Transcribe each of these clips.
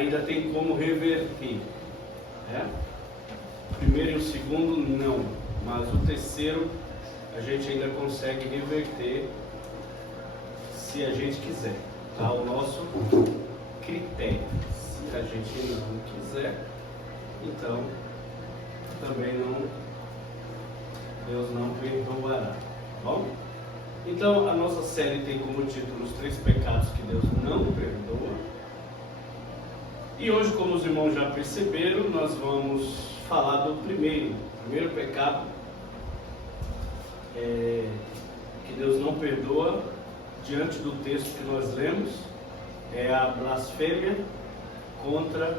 ainda tem como reverter, né? O primeiro e o segundo não, mas o terceiro a gente ainda consegue reverter se a gente quiser, ao nosso critério. Se a gente não quiser, então também não, Deus não perdoará, tá bom? Então a nossa série tem como título os 3 pecados que Deus não perdoa. E hoje, como os irmãos já perceberam, nós vamos falar do primeiro pecado que Deus não perdoa diante do texto que nós lemos, é a blasfêmia contra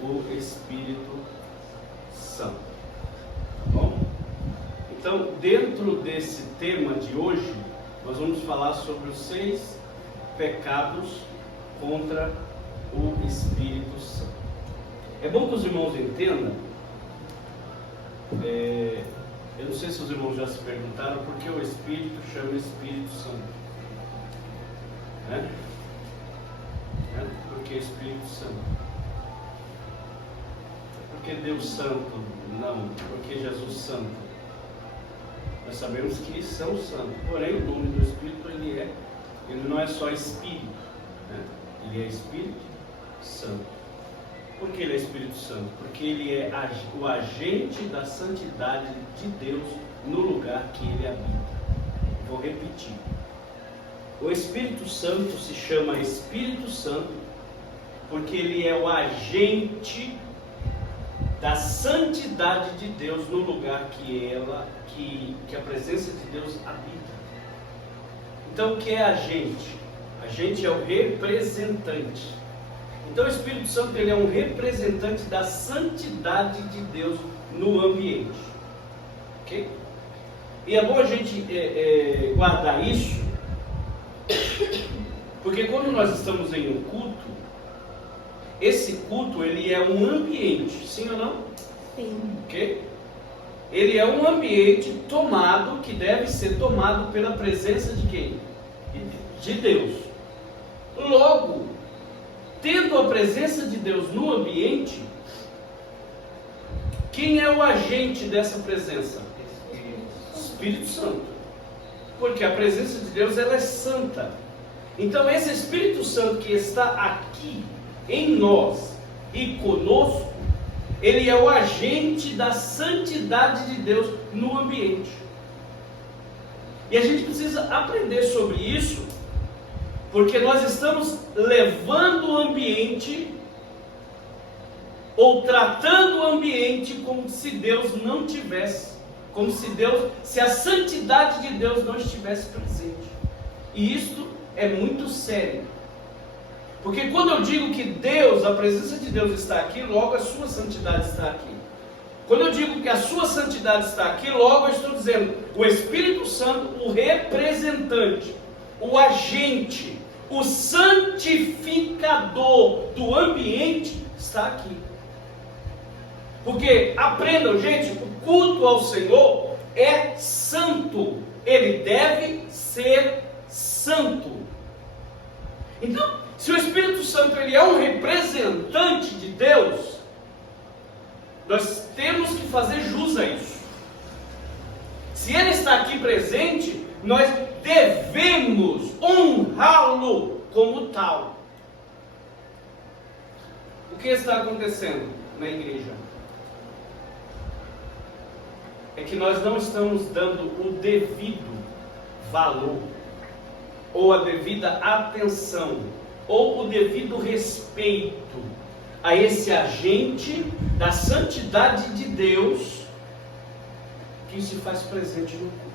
o Espírito Santo. Tá bom? Então, dentro desse tema de hoje, nós vamos falar sobre os 6 pecados contra o Espírito Santo. É bom que os irmãos entendam, eu não sei se os irmãos já se perguntaram por que o Espírito chama Espírito Santo. Por que Espírito Santo? Por que Deus Santo? Não. Por que Jesus Santo? Nós sabemos que eles são santos, porém o nome do Espírito ele não é só Espírito, né? Ele é Espírito Santo. Por que ele é Espírito Santo? Porque ele é o agente da santidade de Deus no lugar que ele habita. Vou repetir. O Espírito Santo se chama Espírito Santo porque ele é o agente da santidade de Deus no lugar que a presença de Deus habita. Então o que é agente? Agente é o representante. Então o Espírito Santo ele é um representante da santidade de Deus no ambiente. Ok? E é bom a gente guardar isso, porque quando nós estamos em um culto, esse culto ele é um ambiente, sim ou não? Sim. Ok? Ele é um ambiente tomado, que deve ser tomado pela presença de quem? De Deus. Logo, tendo a presença de Deus no ambiente, quem é o agente dessa presença? Espírito Santo. Porque a presença de Deus ela é santa. Então esse Espírito Santo que está aqui em nós e conosco, ele é o agente da santidade de Deus no ambiente. E a gente precisa aprender sobre isso, porque nós estamos levando o ambiente ou tratando o ambiente como se Deus não tivesse, se a santidade de Deus não estivesse presente. E isto é muito sério. Porque quando eu digo que Deus, a presença de Deus está aqui, logo a sua santidade está aqui. Quando eu digo que a sua santidade está aqui, logo eu estou dizendo, o Espírito Santo, o representante, o agente, o santificador do ambiente está aqui. Porque, aprendam gente, o culto ao Senhor é santo. Ele deve ser santo. Então, se o Espírito Santo ele é um representante de Deus, nós temos que fazer jus a isso. Se ele está aqui presente, nós devemos honrá-lo como tal. O que está acontecendo na igreja? É que nós não estamos dando o devido valor, ou a devida atenção, ou o devido respeito a esse agente da santidade de Deus que se faz presente no culto.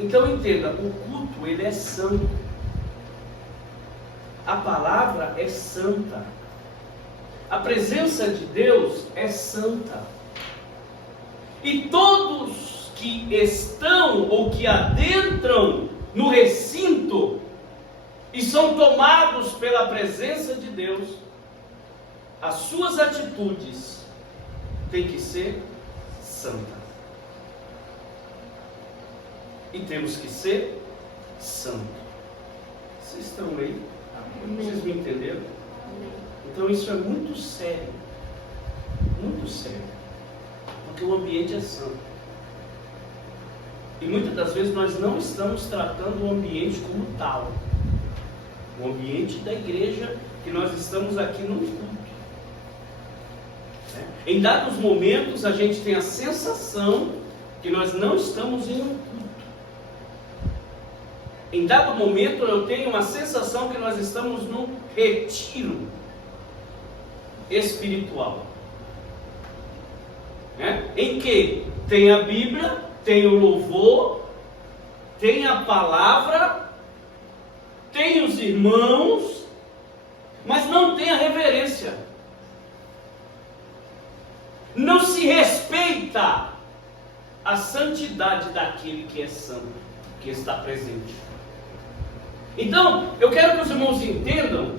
Então entenda, o culto ele é santo. A palavra é santa. A presença de Deus é santa. E todos que estão ou que adentram no recinto e são tomados pela presença de Deus, as suas atitudes têm que ser santas. E temos que ser santos. Vocês estão aí? Vocês me entenderam? Então isso é muito sério. Muito sério. Porque o ambiente é santo. E muitas das vezes nós não estamos tratando o ambiente como tal. O ambiente da igreja, que nós estamos aqui no culto. Em dados momentos a gente tem a sensação que nós não estamos em um culto. Em dado momento eu tenho uma sensação que nós estamos num retiro espiritual. Em que tem a Bíblia, tem o louvor, tem a palavra, tem os irmãos, mas não tem a reverência. Não se respeita a santidade daquele que é santo, que está presente. Então, eu quero que os irmãos entendam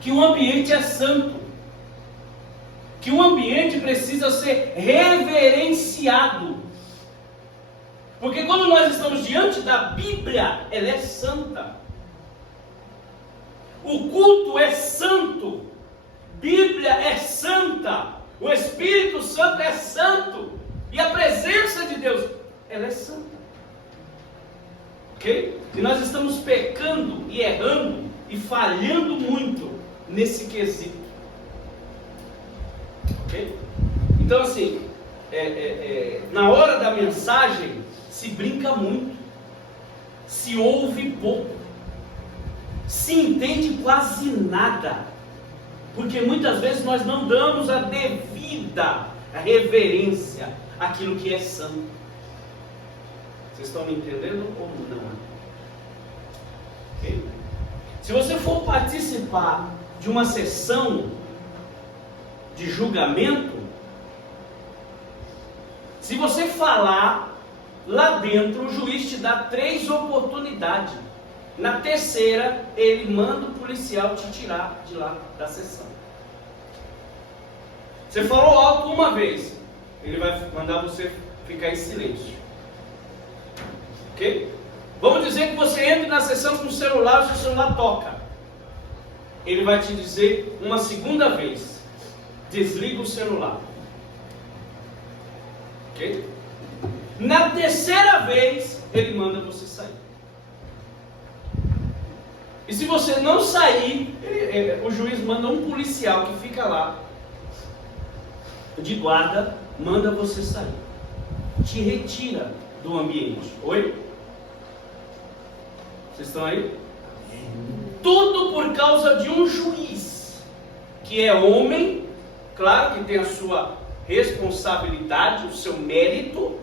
que o ambiente é santo, que o ambiente precisa ser reverenciado. Porque quando nós estamos diante da Bíblia, ela é santa. O culto é santo. Bíblia é santa. O Espírito Santo é santo. E a presença de Deus, ela é santa. Ok? E nós estamos pecando e errando e falhando muito nesse quesito. Ok? Então assim, na hora da mensagem, se brinca muito, se ouve pouco, se entende quase nada, porque muitas vezes nós não damos a devida reverência àquilo que é santo. Vocês estão me entendendo ou não? Okay? Se você for participar de uma sessão de julgamento, se você falar, lá dentro o juiz te dá 3 oportunidades. Na terceira, ele manda o policial te tirar de lá da sessão. Você falou alto uma vez, ele vai mandar você ficar em silêncio. Ok? Vamos dizer que você entra na sessão com o celular, o seu celular toca. Ele vai te dizer uma segunda vez: desliga o celular. Ok? Na terceira vez, ele manda você sair. E se você não sair, o juiz manda um policial que fica lá, de guarda, manda você sair. Te retira do ambiente. Oi? Vocês estão aí? Tudo por causa de um juiz, que é homem, claro que tem a sua responsabilidade, o seu mérito,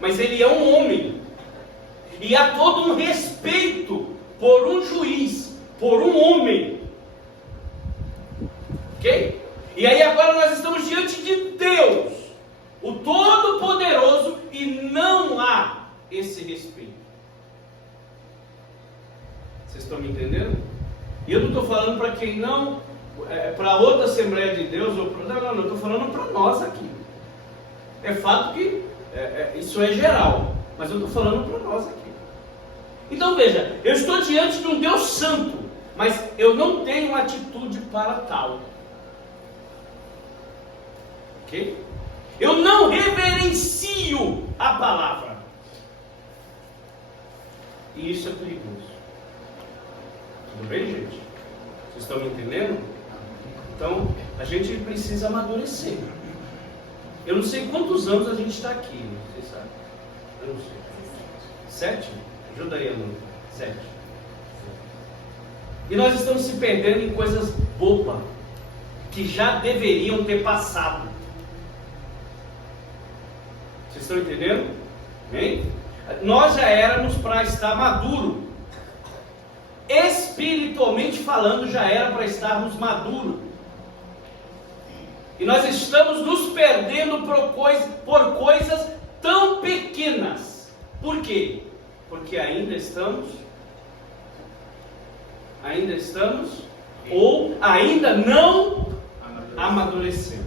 mas ele é um homem. E há todo um respeito por um juiz, por um homem. Ok? E aí agora nós estamos diante de Deus, o Todo-Poderoso, e não há esse respeito. Vocês estão me entendendo? E eu não estou falando para quem não, para outra Assembleia de Deus, ou não, estou falando para nós aqui. É fato que isso é geral, mas eu estou falando para nós aqui. Então veja, eu estou diante de um Deus santo, mas eu não tenho atitude para tal. Ok? Eu não reverencio a palavra. E isso é perigoso. Tudo bem, gente? Vocês estão me entendendo? Então, a gente precisa amadurecer. Eu não sei quantos anos a gente está aqui, vocês sabem? Eu não sei. 7? Ajuda aí, Ana. 7. E nós estamos se perdendo em coisas bobas, que já deveriam ter passado. Vocês estão entendendo? Bem? Nós já éramos para estar maduro. Espiritualmente falando, já era para estarmos maduros. E nós estamos nos perdendo por coisas tão pequenas. Por quê? Porque ainda estamos ou ainda não amadurecemos.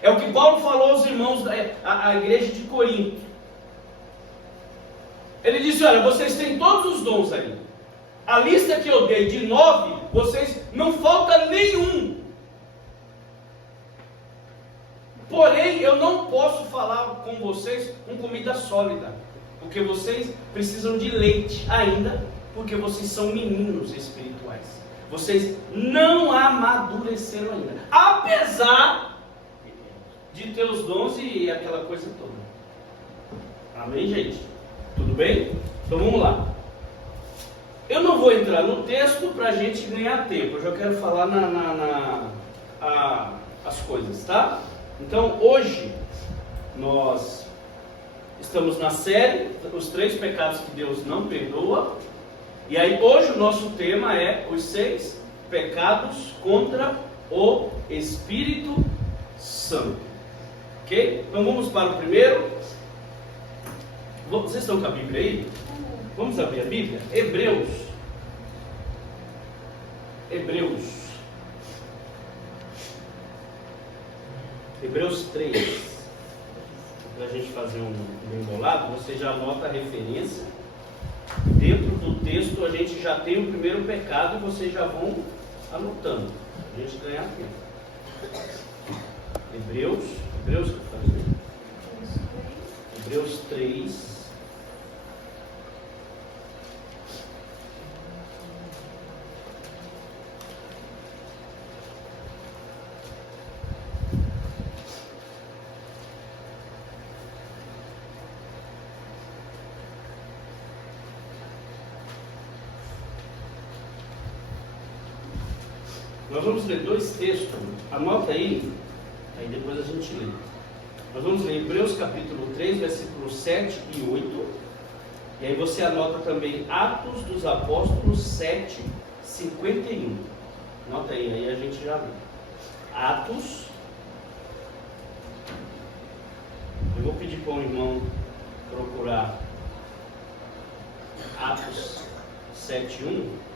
É o que Paulo falou aos irmãos da igreja de Corinto. Ele disse: olha, vocês têm todos os dons aí. A lista que eu dei de 9, vocês não falta nenhum. Porém, eu não posso falar com vocês com comida sólida, porque vocês precisam de leite ainda, porque vocês são meninos espirituais. Vocês não amadureceram ainda, apesar de ter os dons e aquela coisa toda. Amém, gente? Tudo bem? Então vamos lá. Eu não vou entrar no texto para a gente ganhar tempo. Eu já quero falar as coisas, tá? Então hoje nós estamos na série Os 3 pecados que Deus não perdoa. E aí hoje o nosso tema é os 6 pecados contra o Espírito Santo. Ok? Então vamos para o primeiro. Vocês estão com a Bíblia aí? Vamos abrir a Bíblia? Hebreus 3. Para a gente fazer um bem bolado, você já anota a referência. Dentro do texto a gente já tem o primeiro pecado e vocês já vão anotando. A gente ganhar tempo. Hebreus que eu falei? Hebreus 3. Nós vamos ler 2 textos, anota aí depois a gente lê. Nós vamos ler Hebreus capítulo 3, versículos 7 e 8, e aí você anota também Atos dos Apóstolos 7, 51. Anota aí a gente já lê. Atos, eu vou pedir para o irmão procurar Atos 7, 1.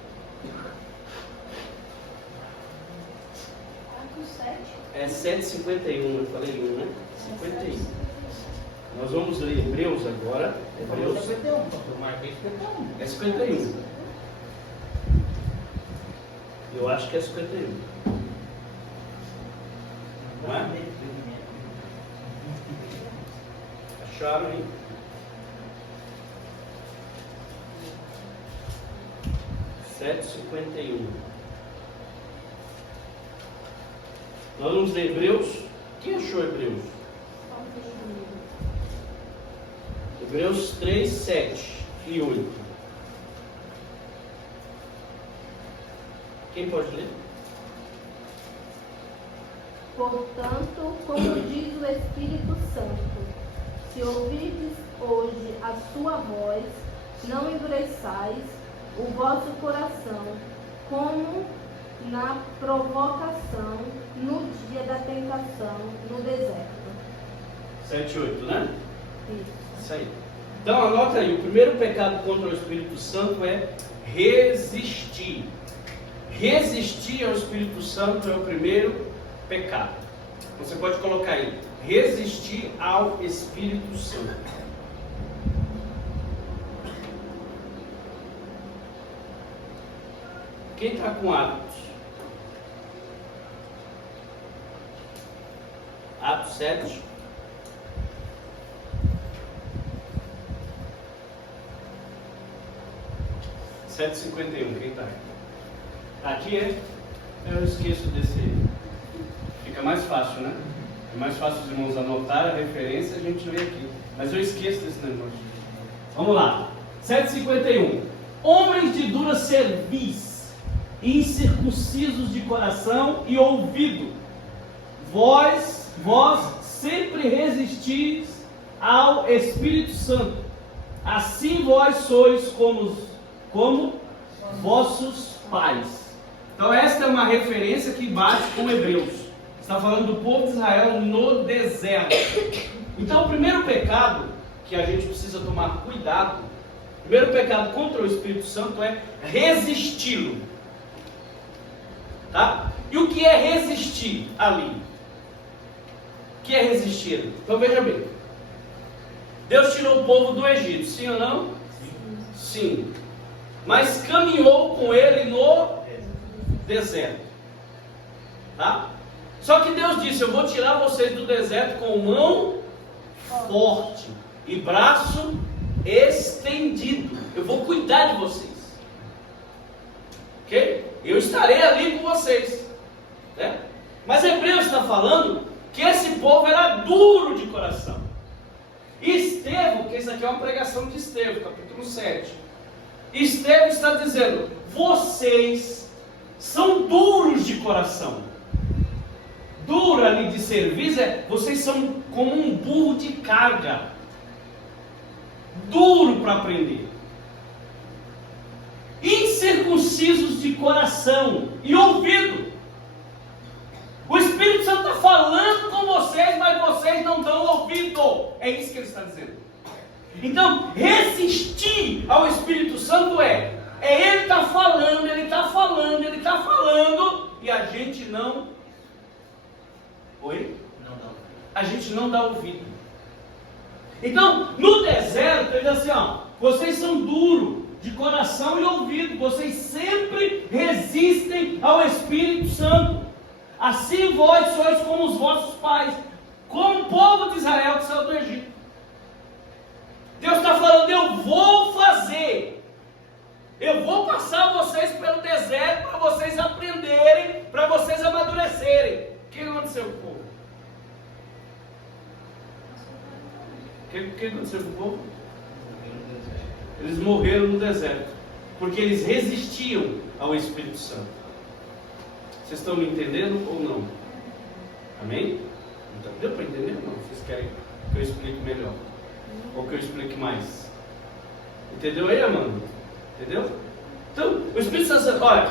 É 7,51, eu falei 1, né? 51. Nós vamos ler Hebreus agora. Hebreus 51. É 51. Eu acho que é 51. Não é? Acharam aí? (7:51). Nós vamos ler Hebreus. Quem achou Hebreus? Hebreus 3, 7 e 8. Quem pode ler? Portanto, como diz o Espírito Santo, se ouvirdes hoje a sua voz, não endureçais o vosso coração, como na provocação, no dia da tentação, no deserto. 7 e 8, né? Isso aí. Então anota aí, o primeiro pecado contra o Espírito Santo é resistir. Resistir ao Espírito Santo é o primeiro pecado. Você pode colocar aí, resistir ao Espírito Santo. Quem está com Atos? Atos 7. (7:51), quem está? Aqui eu esqueço desse. Fica mais fácil, né? É mais fácil os irmãos anotar a referência e a gente lê aqui. Mas eu esqueço desse negócio. Vamos lá. 7:51. Homens de dura cerviz, incircuncisos de coração e ouvido, vós sempre resistis ao Espírito Santo. Assim vós sois como vossos pais. Então esta é uma referência que bate com Hebreus. Está falando do povo de Israel no deserto. Então o primeiro pecado que a gente precisa tomar cuidado, o primeiro pecado contra o Espírito Santo é resisti-lo. Tá? E o que é resistir ali? O que é resistir? Então veja bem. Deus tirou o povo do Egito, sim ou não? Sim. mas caminhou com ele no deserto. Tá? Só que Deus disse: eu vou tirar vocês do deserto com mão forte e braço estendido. Eu vou cuidar de vocês. Ok? Eu estarei ali com vocês. Né? Mas Hebreus está falando que esse povo era duro de coração. E Estevão, que isso aqui é uma pregação de Estevão, capítulo 7. Estevão está dizendo: vocês são duros de coração. Duro ali de serviço vocês são como um burro de carga. Duro para aprender. Incircuncisos de coração e ouvido. O Espírito Santo está falando com vocês, mas vocês não dão ouvido. É isso que ele está dizendo. Então, resistir ao Espírito Santo é ele está falando, ele está falando, ele está falando, e a gente não... Oi? Não dá. A gente não dá ouvido. Então, no deserto, ele diz assim, ó, vocês são duros de coração e ouvido, vocês sempre resistem ao Espírito Santo. Assim vós sois como os vossos pais, como o povo de Israel que saiu do Egito. Deus está falando: eu vou fazer, eu vou passar vocês pelo deserto para vocês aprenderem, para vocês amadurecerem. O que aconteceu com o povo? O que aconteceu com o povo? Eles morreram no deserto, porque eles resistiam ao Espírito Santo. Vocês estão me entendendo ou não? Amém? Então, deu para entender ou não? Vocês querem que eu explique melhor? Ou que eu explique mais? Entendeu aí, Amanda? Entendeu? Então, o Espírito Santo, olha,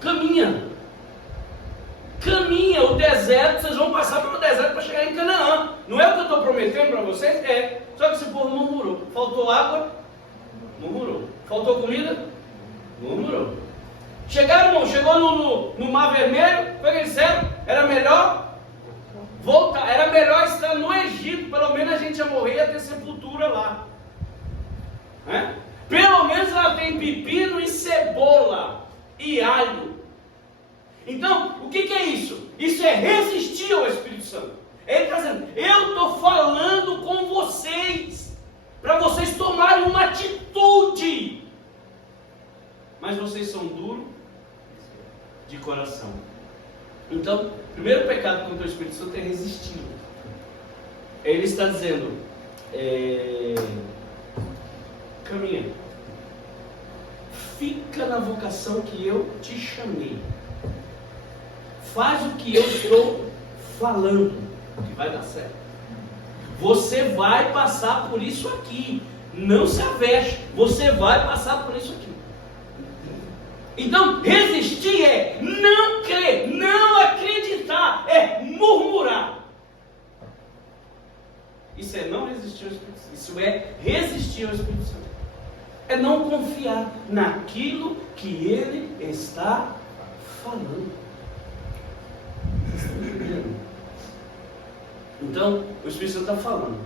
caminha, o deserto, vocês vão passar pelo deserto para chegar em Canaã. Não é o que eu estou prometendo para vocês? É. Só que esse povo murmurou. Faltou água? Murmurou. Faltou comida? Murmurou. Chegou no Mar Vermelho, foi o que eles disseram? Era melhor voltar, era melhor estar no Egito, pelo menos a gente ia morrer e ia ter sepultura lá. Né? Pelo menos lá tem pepino e cebola e alho. Então, o que é isso? Isso é resistir ao Espírito Santo. Ele está dizendo: eu estou falando com vocês, para vocês tomarem uma atitude, mas vocês são duros de coração. Então, o primeiro pecado contra o Espírito Santo é resistir. Ele está dizendo: caminha, fica na vocação que eu te chamei, faz o que eu estou falando, que vai dar certo. Você vai passar por isso aqui, não se aveste, você vai passar por isso aqui. Então, resistir é não crer, não acreditar, é murmurar. Isso é não resistir ao Espírito Santo. Isso é resistir ao Espírito Santo. É não confiar naquilo que Ele está falando. Vocês estão entendendo? Então, o Espírito Santo está falando.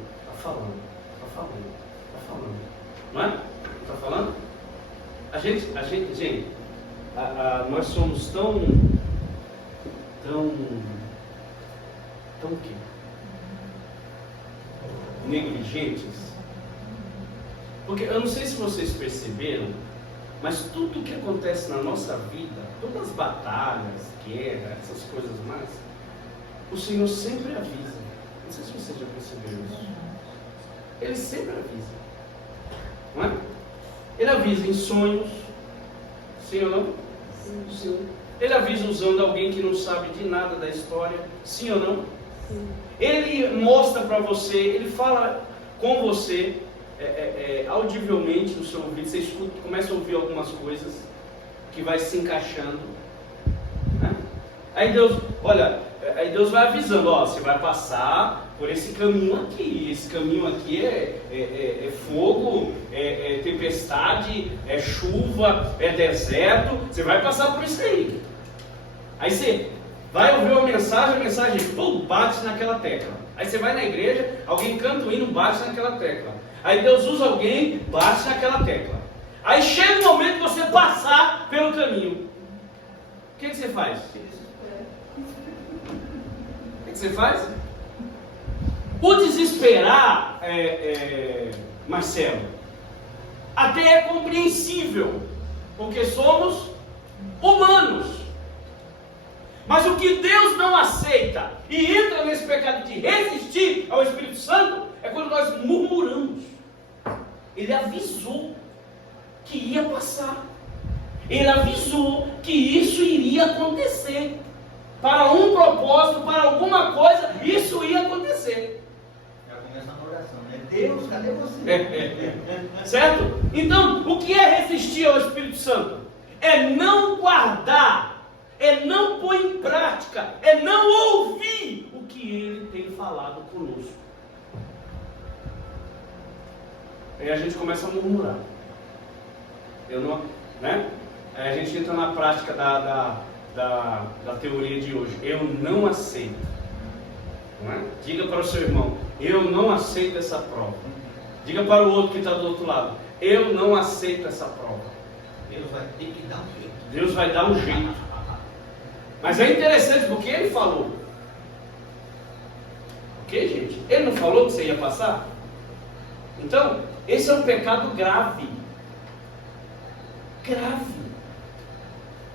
Não é? Está falando? Gente, nós somos tão quê? Negligentes. Porque eu não sei se vocês perceberam, mas tudo que acontece na nossa vida, todas as batalhas, guerras, essas coisas mais, o Senhor sempre avisa. Não sei se vocês já perceberam isso. Ele sempre avisa. Não é? Ele avisa em sonhos. Sim ou não? Sim. Ele avisa usando alguém que não sabe de nada da história. Sim ou não? Sim. Ele mostra para você, ele fala com você audivelmente no seu ouvido. Você escuta, começa a ouvir algumas coisas que vai se encaixando. Né? Aí Deus vai avisando: ó, você vai passar por esse caminho aqui. Esse caminho aqui é fogo, é tempestade, é chuva, é deserto. Você vai passar por isso aí. Aí você vai ouvir uma mensagem, a mensagem bate naquela tecla. Aí você vai na igreja, alguém canta o hino, bate naquela tecla. Aí Deus usa alguém, bate naquela tecla. Aí chega o momento de você passar pelo caminho. O que você faz? O que você faz? O desesperar, Marcelo, até é compreensível, porque somos humanos. Mas o que Deus não aceita e entra nesse pecado de resistir ao Espírito Santo é quando nós murmuramos. Ele avisou que ia passar. Ele avisou que isso iria acontecer. Para um propósito, para alguma coisa, isso ia acontecer. Já começa a oração, né? Deus, cadê você? Certo? Então, o que é resistir ao Espírito Santo? É não guardar, é não pôr em prática, é não ouvir o que Ele tem falado conosco. Aí a gente começa a murmurar. Né? Aí a gente entra na prática da teoria de hoje. Eu não aceito. Não é? Diga para o seu irmão: eu não aceito essa prova. Diga para o outro que está do outro lado: eu não aceito essa prova. Deus vai ter que dar um jeito. Deus vai dar um jeito. Mas é interessante porque Ele falou. Ok, gente? Ele não falou que você ia passar? Então, esse é um pecado grave. Grave.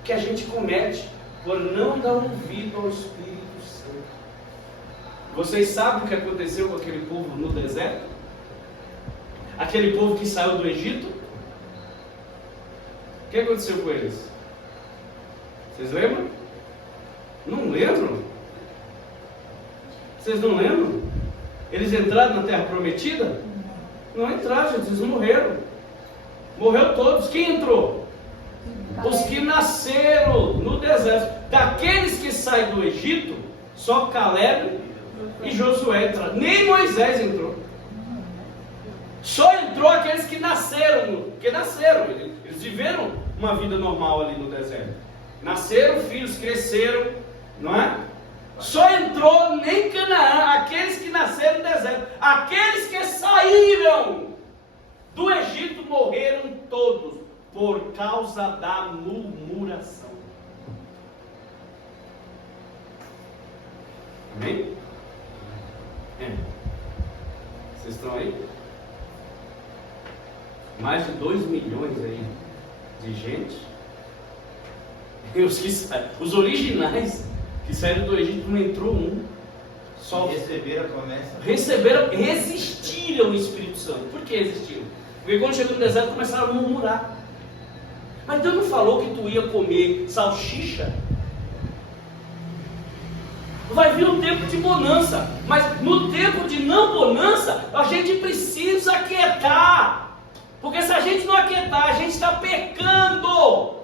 Que a gente comete por não dar ouvido ao Espírito Santo. Vocês sabem o que aconteceu com aquele povo no deserto? Aquele povo que saiu do Egito? O que aconteceu com eles? Vocês lembram? Não lembram? Vocês não lembram? Eles entraram na terra prometida? Não entraram, gente, eles morreram. Morreu todos. Quem entrou? Os que nasceram no deserto. Daqueles que saem do Egito, só Caleb e Josué entraram. Nem Moisés entrou. Só entrou aqueles que nasceram. Porque nasceram. Eles viveram uma vida normal ali no deserto. Nasceram, filhos cresceram, não é? Só entrou nem Canaã, aqueles que nasceram no deserto. Aqueles que saíram do Egito morreram todos por causa da murmuração. Amém? Vocês estão aí? Mais de 2 milhões aí de gente. E os originais que saíram do Egito não entrou um. Só receberam a promessa. Resistiram o Espírito Santo. Por que resistiram? Porque quando chegou no deserto começaram a murmurar. Mas Deus não falou que tu ia comer salsicha? Vai vir um tempo de bonança, mas no tempo de não bonança, a gente precisa aquietar. Porque se a gente não aquietar, a gente está pecando.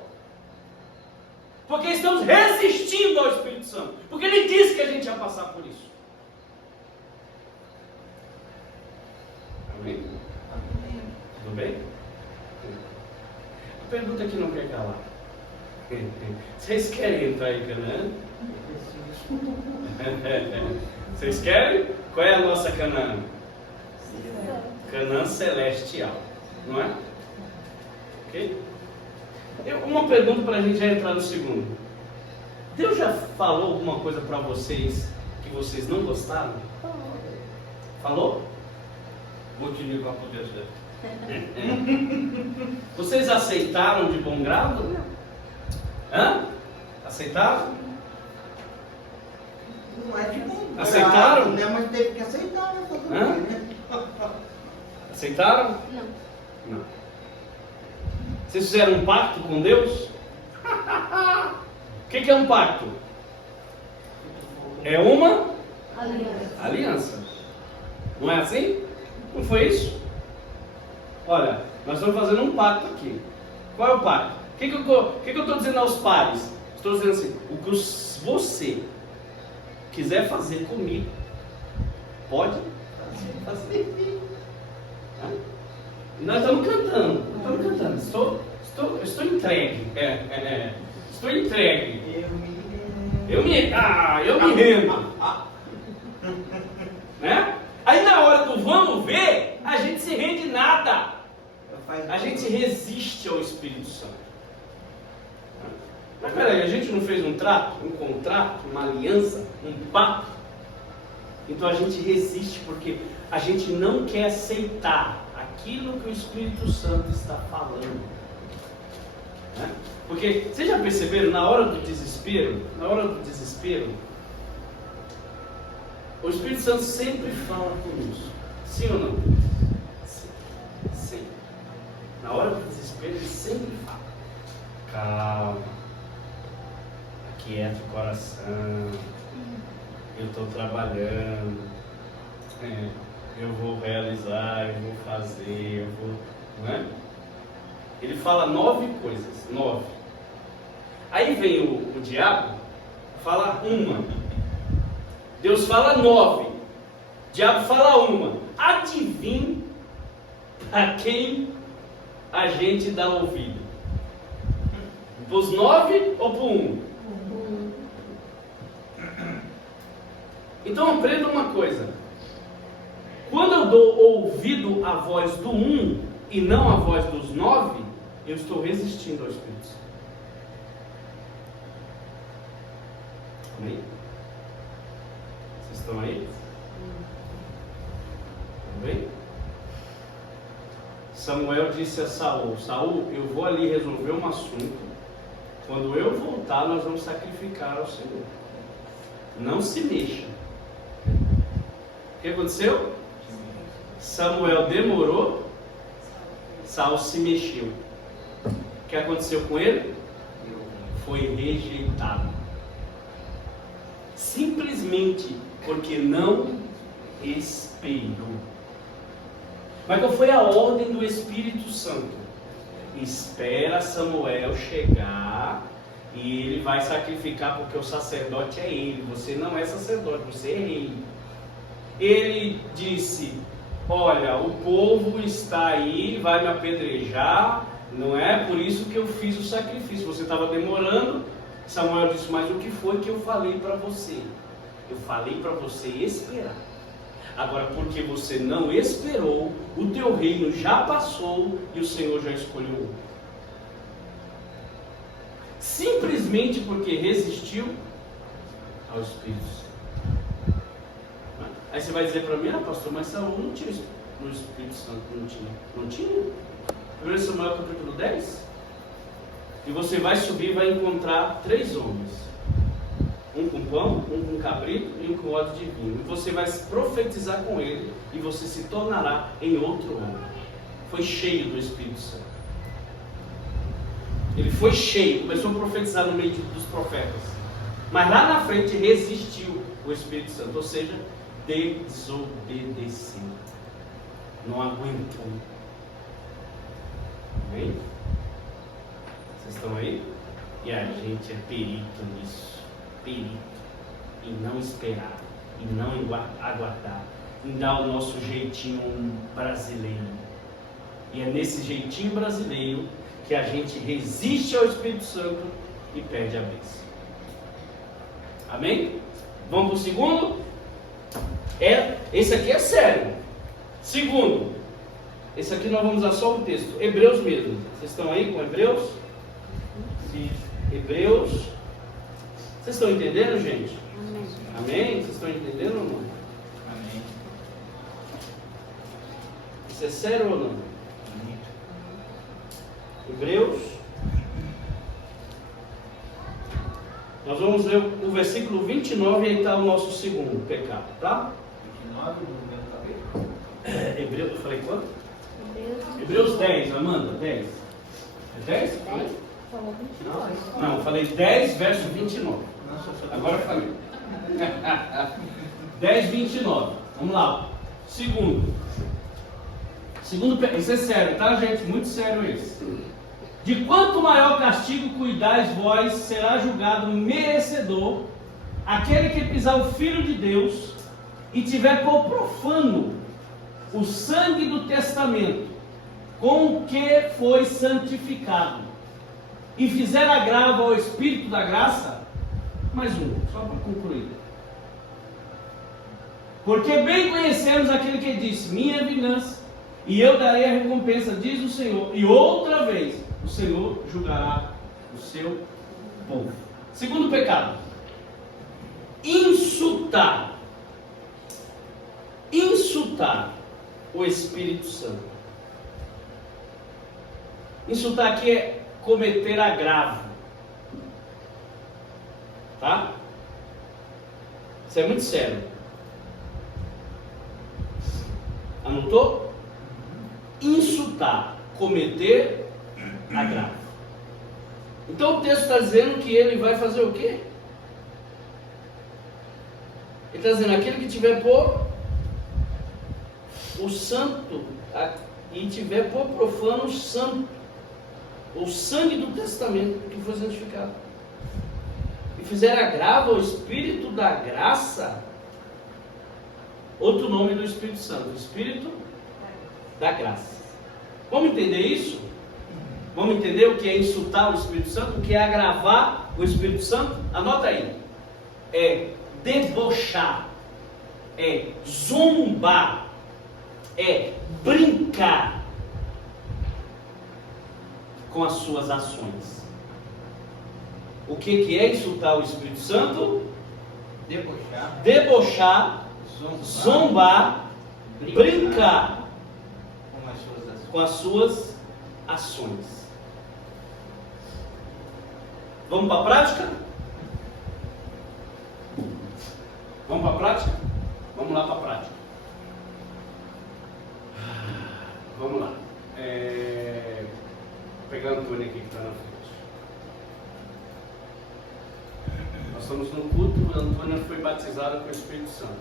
Porque estamos resistindo ao Espírito Santo. Porque Ele disse que a gente ia passar por isso. Amém? Tudo bem? A pergunta que não quer calar. Vocês querem entrar em Canaã? Vocês querem? Qual é a nossa Canaã? Canaã celestial. Não é? Ok? Uma pergunta para a gente já entrar no segundo. Deus já falou alguma coisa para vocês que vocês não gostaram? Falou? Motivo para poder ser. Vocês aceitaram de bom grado? Não. Hã? Aceitaram? Não é de bom grado, Aceitaram? né? Mas teve que aceitar, né? Aceitaram? Não. Não. Vocês fizeram um pacto com Deus? O que é um pacto? É uma aliança. Não é assim? Não foi isso? Olha, nós estamos fazendo um pacto aqui. Qual é o pacto? O que eu estou dizendo aos pares? Estou dizendo assim: o que você quiser fazer comigo, pode fazer. Nós estamos cantando. Estou entregue. Estou entregue. Eu me rendo. Né? Aí na hora do vamos ver, a gente se rende nada. a gente resiste ao Espírito Santo. Mas peraí, a gente não fez um trato, um contrato, uma aliança, um pacto? Então a gente resiste porque a gente não quer aceitar aquilo que o Espírito Santo está falando. Né? Porque, vocês já perceberam, na hora do desespero, o Espírito Santo sempre fala conosco. Sim ou não? Sim. Sempre. Na hora do desespero, ele sempre fala. Calma. Aquieta o coração. Eu estou trabalhando. Eu vou realizar, eu vou fazer, eu vou... Não é? Ele fala 9 coisas. 9. Aí vem o diabo, fala uma. Deus fala 9. O diabo fala uma. Adivinha a quem a gente dá ouvido? Para os 9 ou para 1? Então aprenda uma coisa. Quando eu dou ouvido à voz do 1 e não à voz dos 9, eu estou resistindo ao Espírito Santo. Amém? Vocês estão aí? Amém? Samuel disse a Saul: Saul, eu vou ali resolver um assunto. Quando eu voltar, nós vamos sacrificar ao Senhor. Não se mexa. O que aconteceu? Samuel demorou, Saul se mexeu. O que aconteceu com ele? Foi rejeitado. Simplesmente porque não esperou. Mas qual foi a ordem do Espírito Santo? Espera Samuel chegar e ele vai sacrificar, porque o sacerdote é ele. Você não é sacerdote, você é rei. Ele disse: olha, o povo está aí, vai me apedrejar, não é por isso que eu fiz o sacrifício, você estava demorando. Samuel disse: mas o que foi que eu falei para você? Eu falei para você esperar. Agora, porque você não esperou, o teu reino já passou e o Senhor já escolheu outro. Simplesmente porque resistiu ao Espírito Santo. Aí você vai dizer para mim: pastor, mas Saul não tinha no Espírito Santo. Não tinha? 1 Samuel capítulo 10. E você vai subir e vai encontrar 3 homens. Um com pão, um com cabrito e um com odre de vinho. E você vai profetizar com ele e você se tornará em outro homem. Foi cheio do Espírito Santo. Ele foi cheio, começou a profetizar no meio dos profetas. Mas lá na frente resistiu o Espírito Santo, ou seja, desobedeceu. Não aguentou. Amém? Vocês estão aí? E a gente é perito nisso. Perito em não esperar, em não aguardar, em dar o nosso jeitinho brasileiro. E é nesse jeitinho brasileiro que a gente resiste ao Espírito Santo e perde a bênção. Amém? Vamos para o segundo? Esse aqui é sério. Segundo, esse aqui nós vamos usar só o texto, Hebreus mesmo. Vocês estão aí com Hebreus? Sim. Hebreus. Vocês estão entendendo, gente? Amém. Amém? Vocês estão entendendo ou não? Amém. Isso é sério ou não? Amém. Hebreus. Nós vamos ler o versículo 29 e aí está o nosso segundo pecado, tá? 29 no mesmo capítulo? Hebreus, eu falei quanto? Hebreus 10, Amanda, 10. É 10? 10? Falou 29. Não, eu falei 10, verso 29. Agora eu falei. 10, 29. Vamos lá. Segundo, isso é sério, tá, gente? Muito sério esse. De quanto maior castigo cuidais vós, será julgado merecedor aquele que pisar o Filho de Deus e tiver por profano o sangue do testamento, com o que foi santificado, e fizer agravo ao Espírito da graça. Mais um, só para concluir. Porque bem conhecemos aquele que disse: minha vingança e eu darei a recompensa, diz o Senhor, e outra vez o Senhor julgará o seu povo. Segundo pecado, insultar o Espírito Santo. Insultar aqui é cometer agravo, tá? Isso é muito sério. Anotou? Insultar, cometer agravo. Então o texto está dizendo que ele vai fazer o quê? Ele está dizendo, aquele que tiver por o santo e tiver por profano o santo, o sangue do testamento que foi santificado, e fizer agravo ao Espírito da graça, outro nome do Espírito Santo, o Espírito da graça. Vamos entender isso? Vamos entender o que é insultar o Espírito Santo, o que é agravar o Espírito Santo? Anota aí. É debochar, é zombar, é brincar com as suas ações. O que é insultar o Espírito Santo? Debochar, zombar, brincar com as suas ações. Vamos para a prática? Vamos para a prática? Vamos lá para a prática. Vamos lá. Vou pegar a Antônia aqui que está na frente. Nós estamos no culto, a Antônia foi batizada com o Espírito Santo.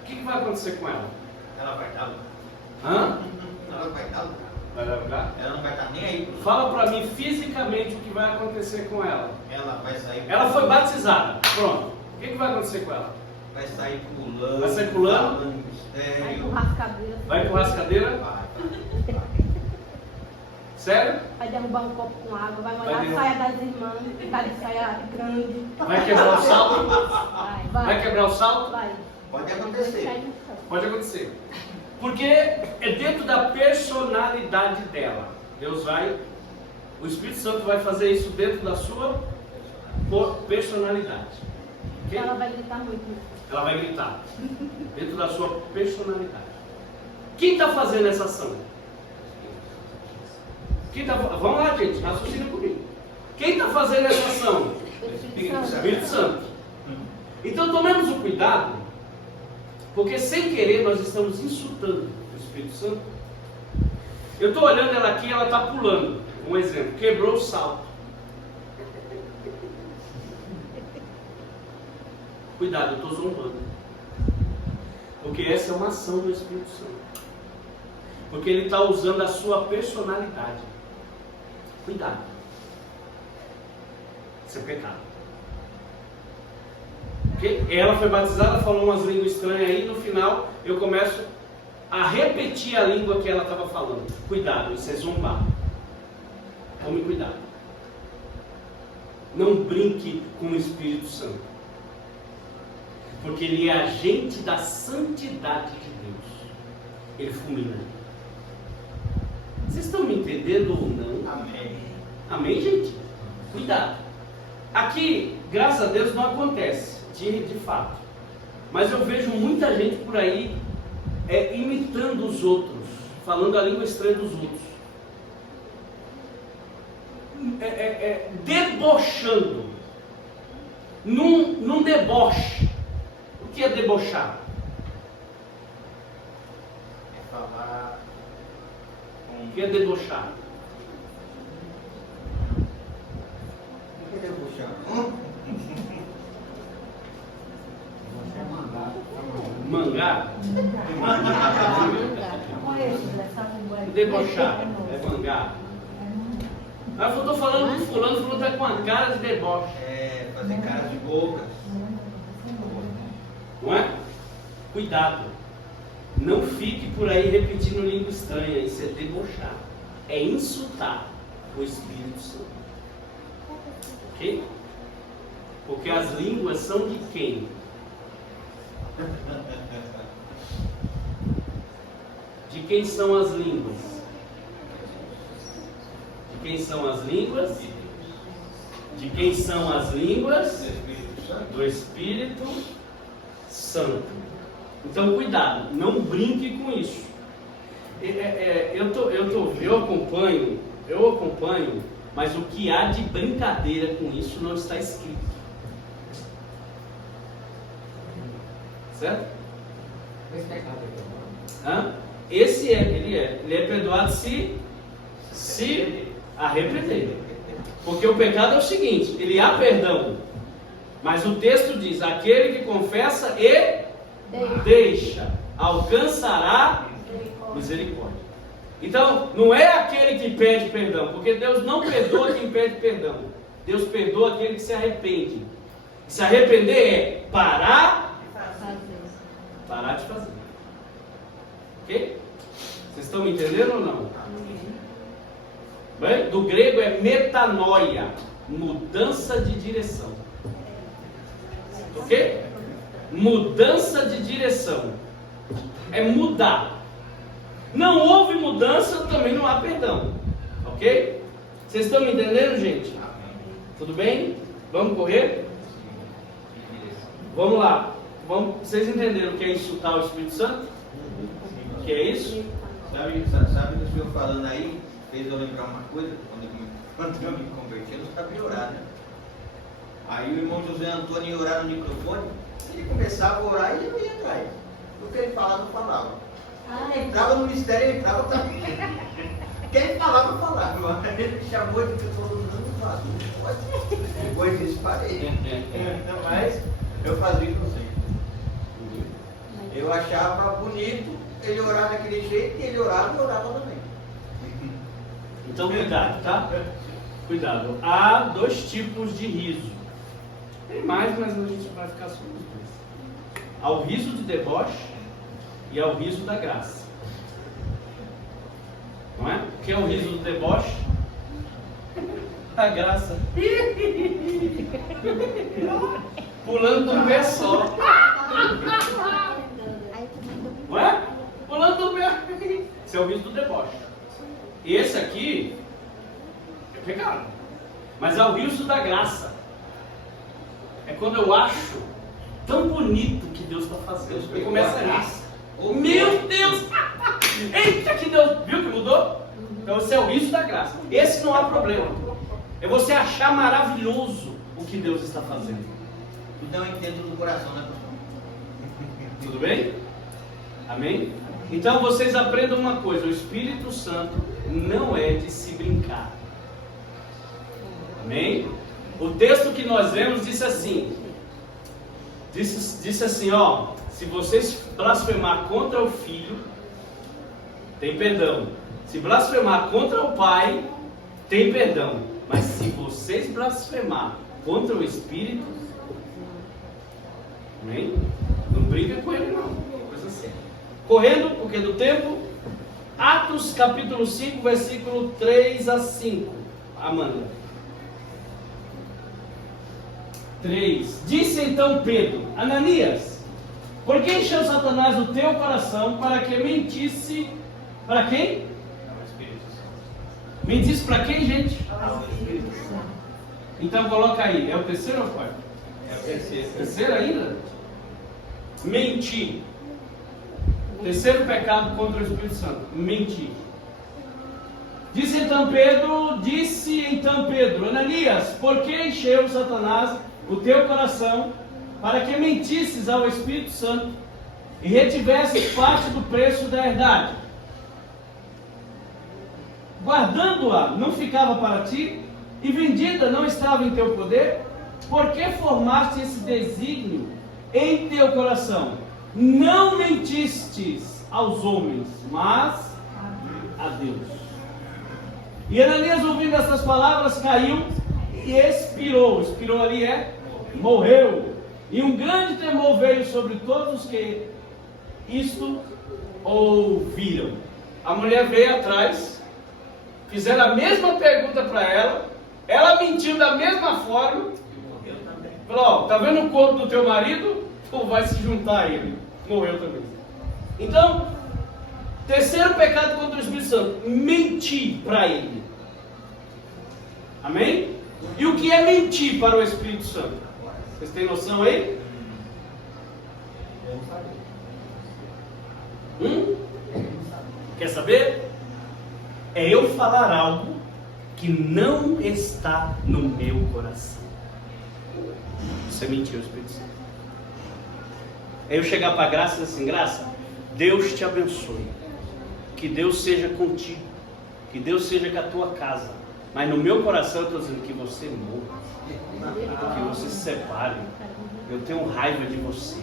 O que vai acontecer com ela? Ela vai estar. Hã? Ela vai estar. Vai lugar? Ela não vai estar nem aí. Fala para mim fisicamente o que vai acontecer com ela. Ela vai sair. Ela foi batizada. Pronto. O que vai acontecer com ela? Vai sair pulando. Vai sair pulando? Falando Vai mistério. empurrar as cadeiras. Vai empurrar as cadeiras? Vai. Sério? Vai derrubar um copo com água, vai Vai molhar a derrubar. saia das irmãs, ficar de saia grande. Vai quebrar o salto? Vai quebrar o salto? Vai. Pode acontecer. Pode acontecer. Porque é dentro da personalidade dela. Deus vai, o Espírito Santo vai fazer isso dentro da sua personalidade. Ok? Ela vai gritar muito. Né? Ela vai gritar. Dentro da sua personalidade. Quem está fazendo essa ação? Vamos lá, gente, raciocina comigo. Quem está fazendo essa ação? Espírito Santo. Espírito Santo. Então tomemos o cuidado, porque sem querer nós estamos insultando o Espírito Santo. Eu estou olhando ela aqui, ela está pulando. Um exemplo, quebrou o salto. Cuidado, eu estou zombando. Porque essa é uma ação do Espírito Santo. Porque ele está usando a sua personalidade. Cuidado. Isso é pecado. Okay? Ela foi batizada, falou umas línguas estranhas aí, no final eu começo a repetir a língua que ela estava falando. Cuidado, isso é zombar. Tome cuidado. Não brinque com o Espírito Santo. Porque ele é agente da santidade de Deus. Ele fulmina. Vocês estão me entendendo ou não? Amém. Amém, gente? Cuidado. Aqui, graças a Deus, não acontece, de fato. Mas eu vejo muita gente por aí imitando os outros, falando a língua estranha dos outros. Debochando. Num deboche. O que é debochar? É falar com. O que é debochar? O que é puxar? Mangar? Olha Debochar. É mangar. Aí eu estou falando com fulano está com uma cara de deboche. É fazer cara de bocas. Não é? Cuidado. Não fique por aí repetindo língua estranha. Isso é debochar. É insultar o Espírito Santo. Ok? Porque as línguas são de quem? quem são as línguas? De quem são as línguas? De quem são as línguas? Do Espírito Santo. Então cuidado, não brinque com isso. Eu acompanho, mas o que há de brincadeira com isso não está escrito. Certo? Esse pecado Ele é perdoado se arrepender. Porque o pecado é o seguinte, ele há perdão, mas o texto diz, aquele que confessa e deixa, alcançará misericórdia. Então, não é aquele que pede perdão, porque Deus não perdoa quem pede perdão. Deus perdoa aquele que se arrepende. Se arrepender é parar de fazer. Ok? Vocês estão me entendendo ou não? Bem, do grego é metanoia, mudança de direção. Ok? Mudança de direção. É mudar. Não houve mudança, também não há perdão. Ok? Vocês estão me entendendo, gente? Tudo bem? Vamos correr? Vamos lá. Vocês entenderam o que é insultar o Espírito Santo? O que é isso? Sabe que o senhor falando aí fez eu lembrar uma coisa, quando eu me converti, eu não sabia orar, né? Aí o irmão José Antônio ia orar no microfone, ele começava a orar e eu ia atrás. O que ele falava, não falava. Ele entrava no mistério, ele entrava também. Quem ele falava, falava. Ele me chamou de pessoa do mundo, depois disso parei. Mas eu fazia isso sempre. Eu achava bonito ele orar daquele jeito, e ele orava e orava também. Então cuidado, tá? Cuidado. Há dois tipos de riso. Tem mais, mas a gente vai ficar só nos dois. Há o riso de deboche e há o riso da graça. Não é? O que é o riso do deboche? A graça. Pulando de um pé só. Não é? Pulando de um pé. Esse é o riso do deboche. E esse aqui é pecado. Mas é o riso da graça. É quando eu acho tão bonito que Deus está fazendo. E começa a rir. Meu Deus! Eita, que Deus! Viu que mudou? Então esse é o riso da graça. Esse não há problema. É você achar maravilhoso o que Deus está fazendo. Então eu entendo do coração, né, pastor? Tudo bem? Amém? Então vocês aprendam uma coisa: o Espírito Santo não é de se brincar. Amém? O texto que nós lemos disse assim: ó, se vocês blasfemar contra o Filho, tem perdão. Se blasfemar contra o Pai, tem perdão. Mas se vocês blasfemar contra o Espírito, amém? Não brinca com ele não, coisa séria. Correndo, porque do tempo, Atos capítulo 5, versículo 3 a 5. Amanda. 3. Disse então Pedro: Ananias, por que encheu Satanás o teu coração para que mentisse? Para quem? Mentisse para quem, gente? Então coloca aí, é o terceiro ou quarto? É o terceiro. Terceiro ainda? Mentir. Terceiro pecado contra o Espírito Santo: mentir. Disse então Pedro, Ananias, por que encheu Satanás o teu coração para que mentisses ao Espírito Santo e retivesses parte do preço da herdade? Guardando-a não ficava para ti, e vendida não estava em teu poder? Por que formaste esse desígnio em teu coração? Não mentistes aos homens, mas a Deus. E Ananias, ouvindo essas palavras, caiu e expirou. Expirou ali morreu. E um grande temor veio sobre todos os que isto ouviram. A mulher veio atrás, fizeram a mesma pergunta para ela, ela mentiu da mesma forma, falou: ó, tá vendo o corpo do teu marido? Tu vai se juntar a ele. Morreu também. Então, Terceiro pecado contra o Espírito Santo: mentir para ele. Amém? E o que é mentir para o Espírito Santo? Vocês têm noção aí? Eu não sabia. Quer saber? É eu falar algo que não está no meu coração. Isso é mentir ao Espírito Santo. É eu chegar para a Graça e dizer assim: Graça, Deus te abençoe. Que Deus seja contigo. Que Deus seja com a tua casa. Mas no meu coração eu estou dizendo que você morra. Que você se separe. Eu tenho raiva de você.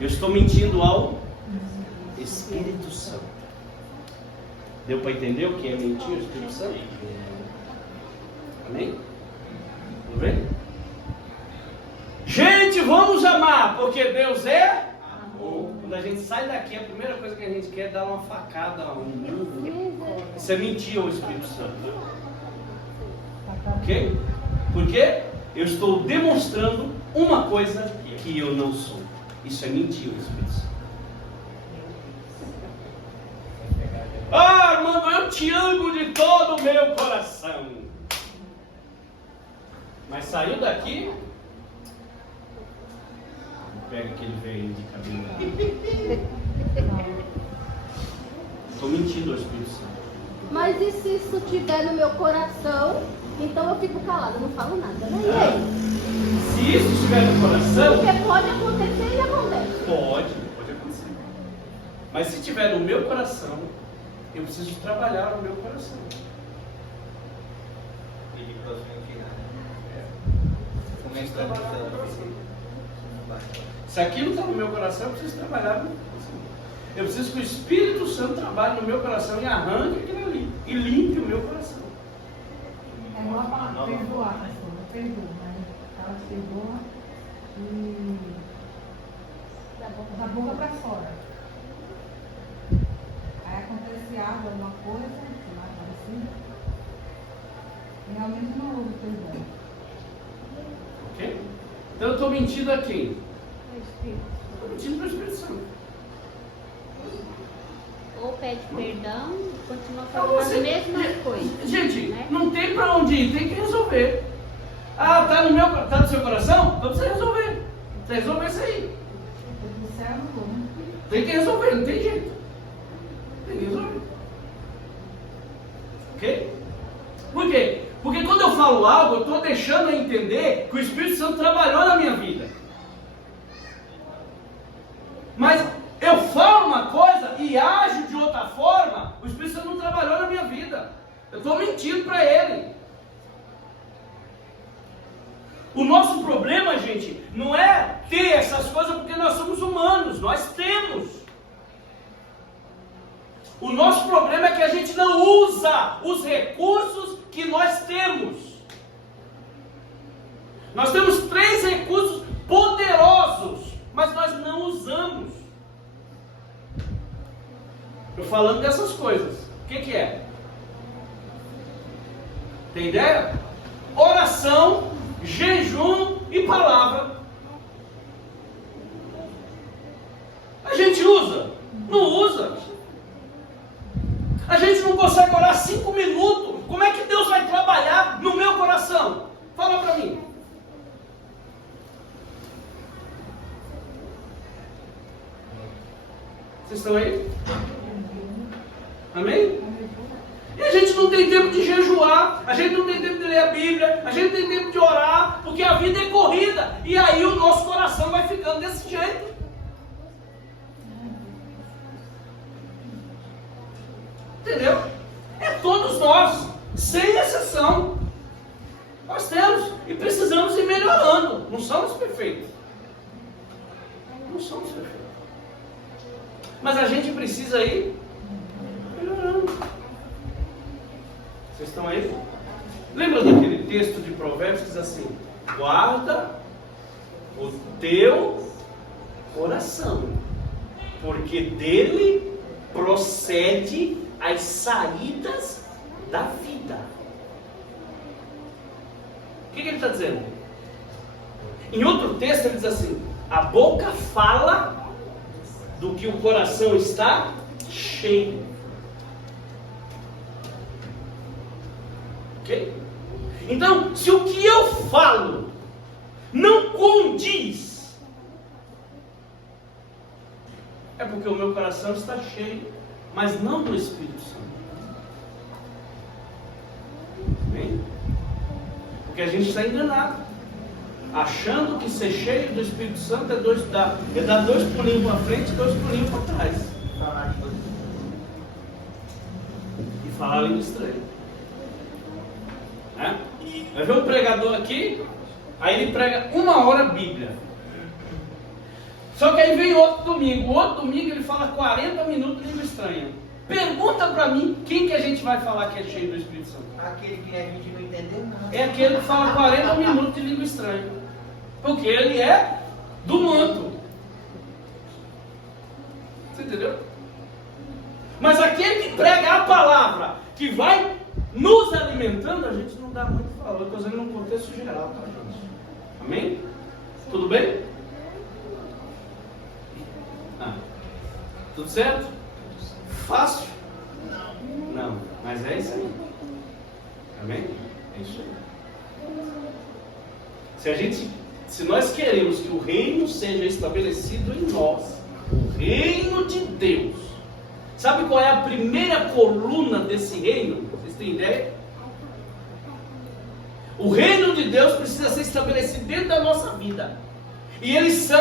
Eu estou mentindo ao Espírito Santo. Deu para entender o que é mentir ao Espírito Santo? Amém? Tudo bem? Gente, vamos amar, porque Deus é amor. Quando a gente sai daqui, a primeira coisa que a gente quer é dar uma facada, um murro. Isso é mentir ao Espírito Santo. Ok? Porque eu estou demonstrando uma coisa que eu não sou. Isso é mentir ao Espírito Santo. Ah, Armando, eu te amo de todo o meu coração. Mas saiu daqui, pega aquele velho de cabelo. Estou mentindo ao Espírito Santo. Mas e se isso estiver no meu coração, então eu fico calada, não falo nada, né? E aí? Se isso estiver no coração, Porque pode acontecer e acontece. pode acontecer. Mas se estiver no meu coração, eu preciso trabalhar no meu coração. E de próximo tirar. Preciso trabalhar no meu coração. Se aquilo está no meu coração, eu preciso trabalhar no meu coração. Eu preciso que o Espírito Santo trabalhe no meu coração e arranque aquilo ali. E limpe o meu coração. É igual a palavra perdoar, pastor. Perdoa, mas ela te perdoa e da boca para fora. Aí acontece algo, alguma coisa, lá parecida, e realmente não houve perdão. Ok? Então eu estou mentindo a quem? Estou mentindo para o Espírito Santo. Ou pede perdão e continua Então fazendo você- as mesmas coisas. Gente, né? não tem para onde ir, tem que resolver. Ah, tá no seu coração? Então precisa resolver. Precisa resolver isso aí. Porque o céu não vou, né? Tem que resolver, não tem jeito. Tem que resolver. Ok? Por quê? Porque quando eu falo algo, eu estou deixando a entender que o Espírito Santo trabalhou na minha vida. Mas eu falo uma coisa e ajo de outra forma, o Espírito Santo não trabalhou na minha vida. Eu estou mentindo para ele. O nosso problema, gente, não é ter essas coisas porque nós somos humanos, nós temos. O nosso problema é que a gente não usa os recursos que nós temos. Nós temos 3 recursos poderosos, mas nós não usamos. Eu falando dessas coisas, o que é? Tem ideia? Oração, jejum e palavra. A gente usa? Não usa. A gente não consegue orar 5 minutos. Como é que Deus vai trabalhar no meu coração? Fala para mim. Vocês estão aí? Amém? E a gente não tem tempo de jejuar, a gente não tem tempo de ler a Bíblia, a gente não tem tempo de orar, porque a vida é corrida. E aí o nosso coração vai ficando desse jeito. Entendeu? É todos nós, sem exceção. Nós temos e precisamos ir melhorando. Não somos perfeitos. Não somos perfeitos. Mas a gente precisa ir melhorando. Vocês estão aí? Lembra daquele texto de Provérbios que diz assim: guarda o teu coração, porque dele procede as saídas da vida. O que ele está dizendo? Em outro texto ele diz assim: a boca fala do que o coração está cheio. Ok? Então, se o que eu falo não condiz, é porque o meu coração está cheio, mas não do Espírito Santo. Amém? Porque a gente está enganado, achando que ser cheio do Espírito Santo é dar 2 pulinhos para frente e 2 pulinhos para trás. E falar língua estranha. Né? Vai ver um pregador aqui, aí ele prega 1 hora a Bíblia. Só que aí vem outro domingo ele fala 40 minutos de língua estranha. Pergunta para mim, quem que a gente vai falar que é cheio do Espírito Santo? Aquele que a gente não entendeu nada. É aquele que fala 40 minutos de língua estranha. Porque ele é do manto. Você entendeu? Mas aquele que prega a palavra, que vai nos alimentando, a gente não dá muito valor. Estou fazendo num contexto geral, tá, gente? Amém? Tudo bem? Tudo certo? Fácil? Não. Mas é isso aí. Amém? É isso aí. Se nós queremos que o reino seja estabelecido em nós, o reino de Deus, sabe qual é a primeira coluna desse reino? Vocês têm ideia? O reino de Deus precisa ser estabelecido dentro da nossa vida. E esse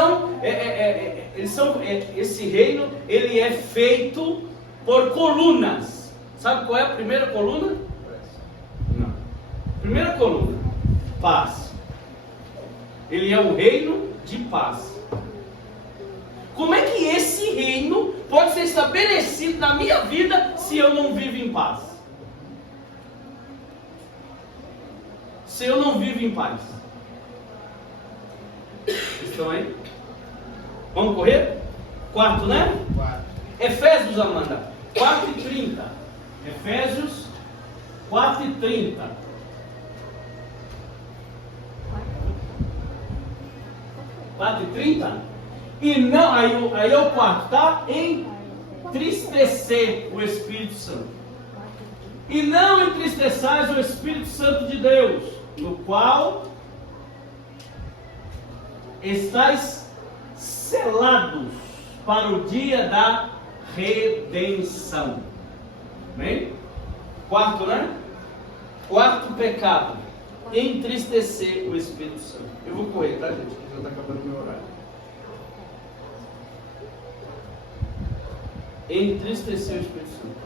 reino, ele é feito por colunas. Sabe qual é a primeira coluna? Não. Primeira coluna, paz. Ele é um reino de paz. Como é que esse reino pode ser estabelecido na minha vida se eu não vivo em paz? Se eu não vivo em paz. Estão aí? Vamos correr? 4, né? 4. Efésios, Amanda, 4:30. Efésios 4:30. E não, aí é o 4, tá? Entristecer o Espírito Santo. E não entristeçais o Espírito Santo de Deus, no qual estáis selados para o dia da redenção. Amém? 4, né? 4 pecado. Entristecer o Espírito Santo. Eu vou correr, tá, gente? Já está acabando o meu horário. Entristecer o Espírito Santo.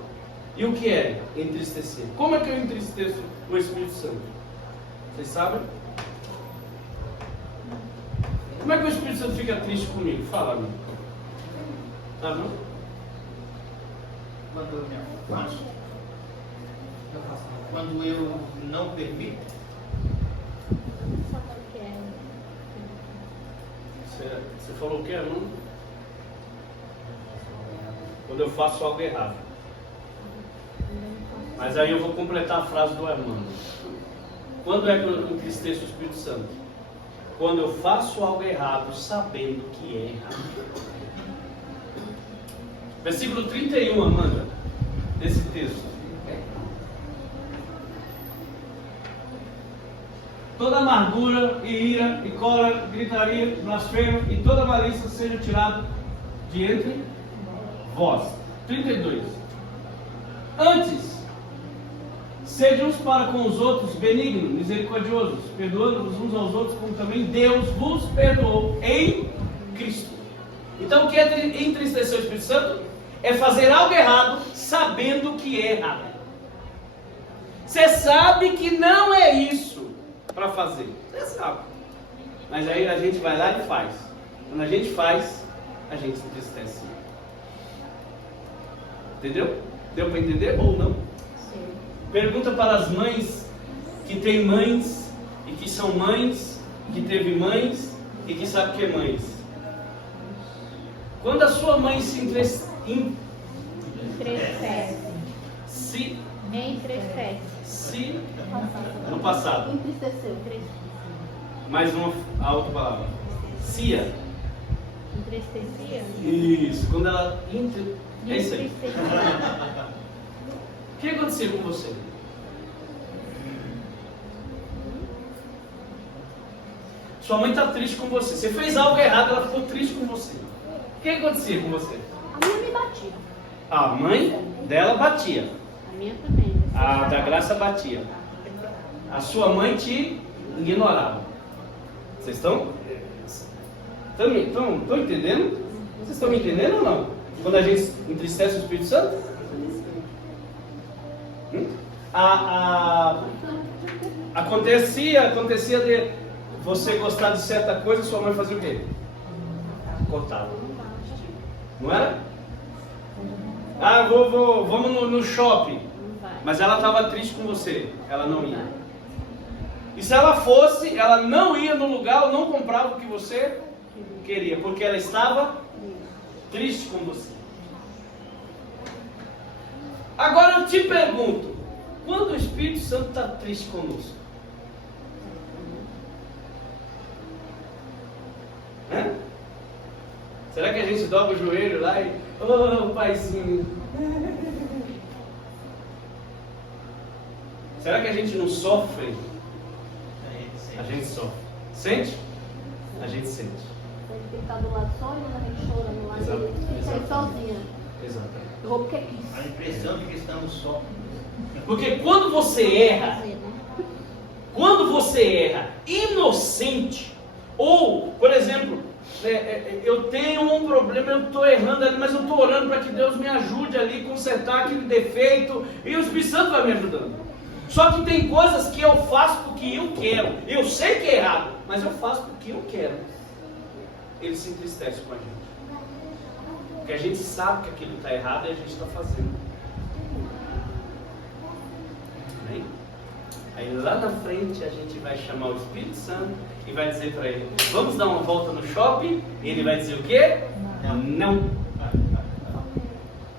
E o que é entristecer? Como é que eu entristeço o Espírito Santo? Vocês sabem? Como é que o Espírito Santo fica triste comigo? Fala, amigo. Tá bom? Quando eu me afasto, quando eu não permito, Você falou o que, irmão? Quando eu faço algo errado. Mas aí eu vou completar a frase do irmão. Quando é que eu entristeço o Espírito Santo? Quando eu faço algo errado, sabendo que é errado. Versículo 31, Amanda, desse texto. Toda amargura e ira e cólera, gritaria, blasfêmia e toda malícia sejam tirados de entre vós. 32. Antes, sejam uns para com os outros benignos, misericordiosos, perdoando-vos uns aos outros, como também Deus vos perdoou em Cristo. Então, o que é entristecer o Espírito Santo? É fazer algo errado, sabendo que é errado. Você sabe que não é isso para fazer. Você sabe. Mas aí a gente vai lá e faz. Quando a gente faz, a gente se entristece. Entendeu? Deu para entender ou não? Sim. Pergunta para as mães que têm mães e que são mães, que teve mães e que sabe que é mães. Quando a sua mãe se entristece. No passado. Entristeceu. Mais a outra palavra. Cia. Entristecia? Isso. Quando ela É isso aí. O que aconteceu com você? Sua mãe está triste com você. Você fez algo errado, ela ficou triste com você. O que acontecia com você? A minha me batia. A mãe dela batia. A minha também. A da Graça batia. A sua mãe te ignorava. Vocês estão entendendo? Vocês estão me entendendo ou não? Quando a gente entristece o Espírito Santo? Acontecia de você gostar de certa coisa, sua mãe fazia o quê? Cortava. Não era? Vamos no shopping. Mas ela estava triste com você. Ela não ia. E se ela fosse, ela não ia no lugar ou não comprava o que você queria. Porque ela estava triste com você. Agora eu te pergunto. Quando o Espírito Santo está triste conosco? Hã? Será que a gente dobra o joelho lá e... Oh, paizinho. Será que a gente não sofre? A gente sofre. Sente? A gente sente. Ele fica do lado só e a gente chorando lá. Ele fica aí sozinha. Exatamente. Eu vou porque quis. A impressão de que estamos só. Porque quando você erra inocente, ou, por exemplo, eu tenho um problema, eu estou errando ali, mas eu estou orando para que Deus me ajude ali a consertar aquele defeito, e o Espírito Santo vai me ajudando. Só que tem coisas que eu faço porque eu quero. Eu sei que é errado, mas eu faço porque eu quero. Ele se entristece com a gente. Porque a gente sabe que aquilo está errado e a gente está fazendo. Amém? Aí lá na frente a gente vai chamar o Espírito Santo e vai dizer para ele: vamos dar uma volta no shopping? E ele vai dizer o quê? Não.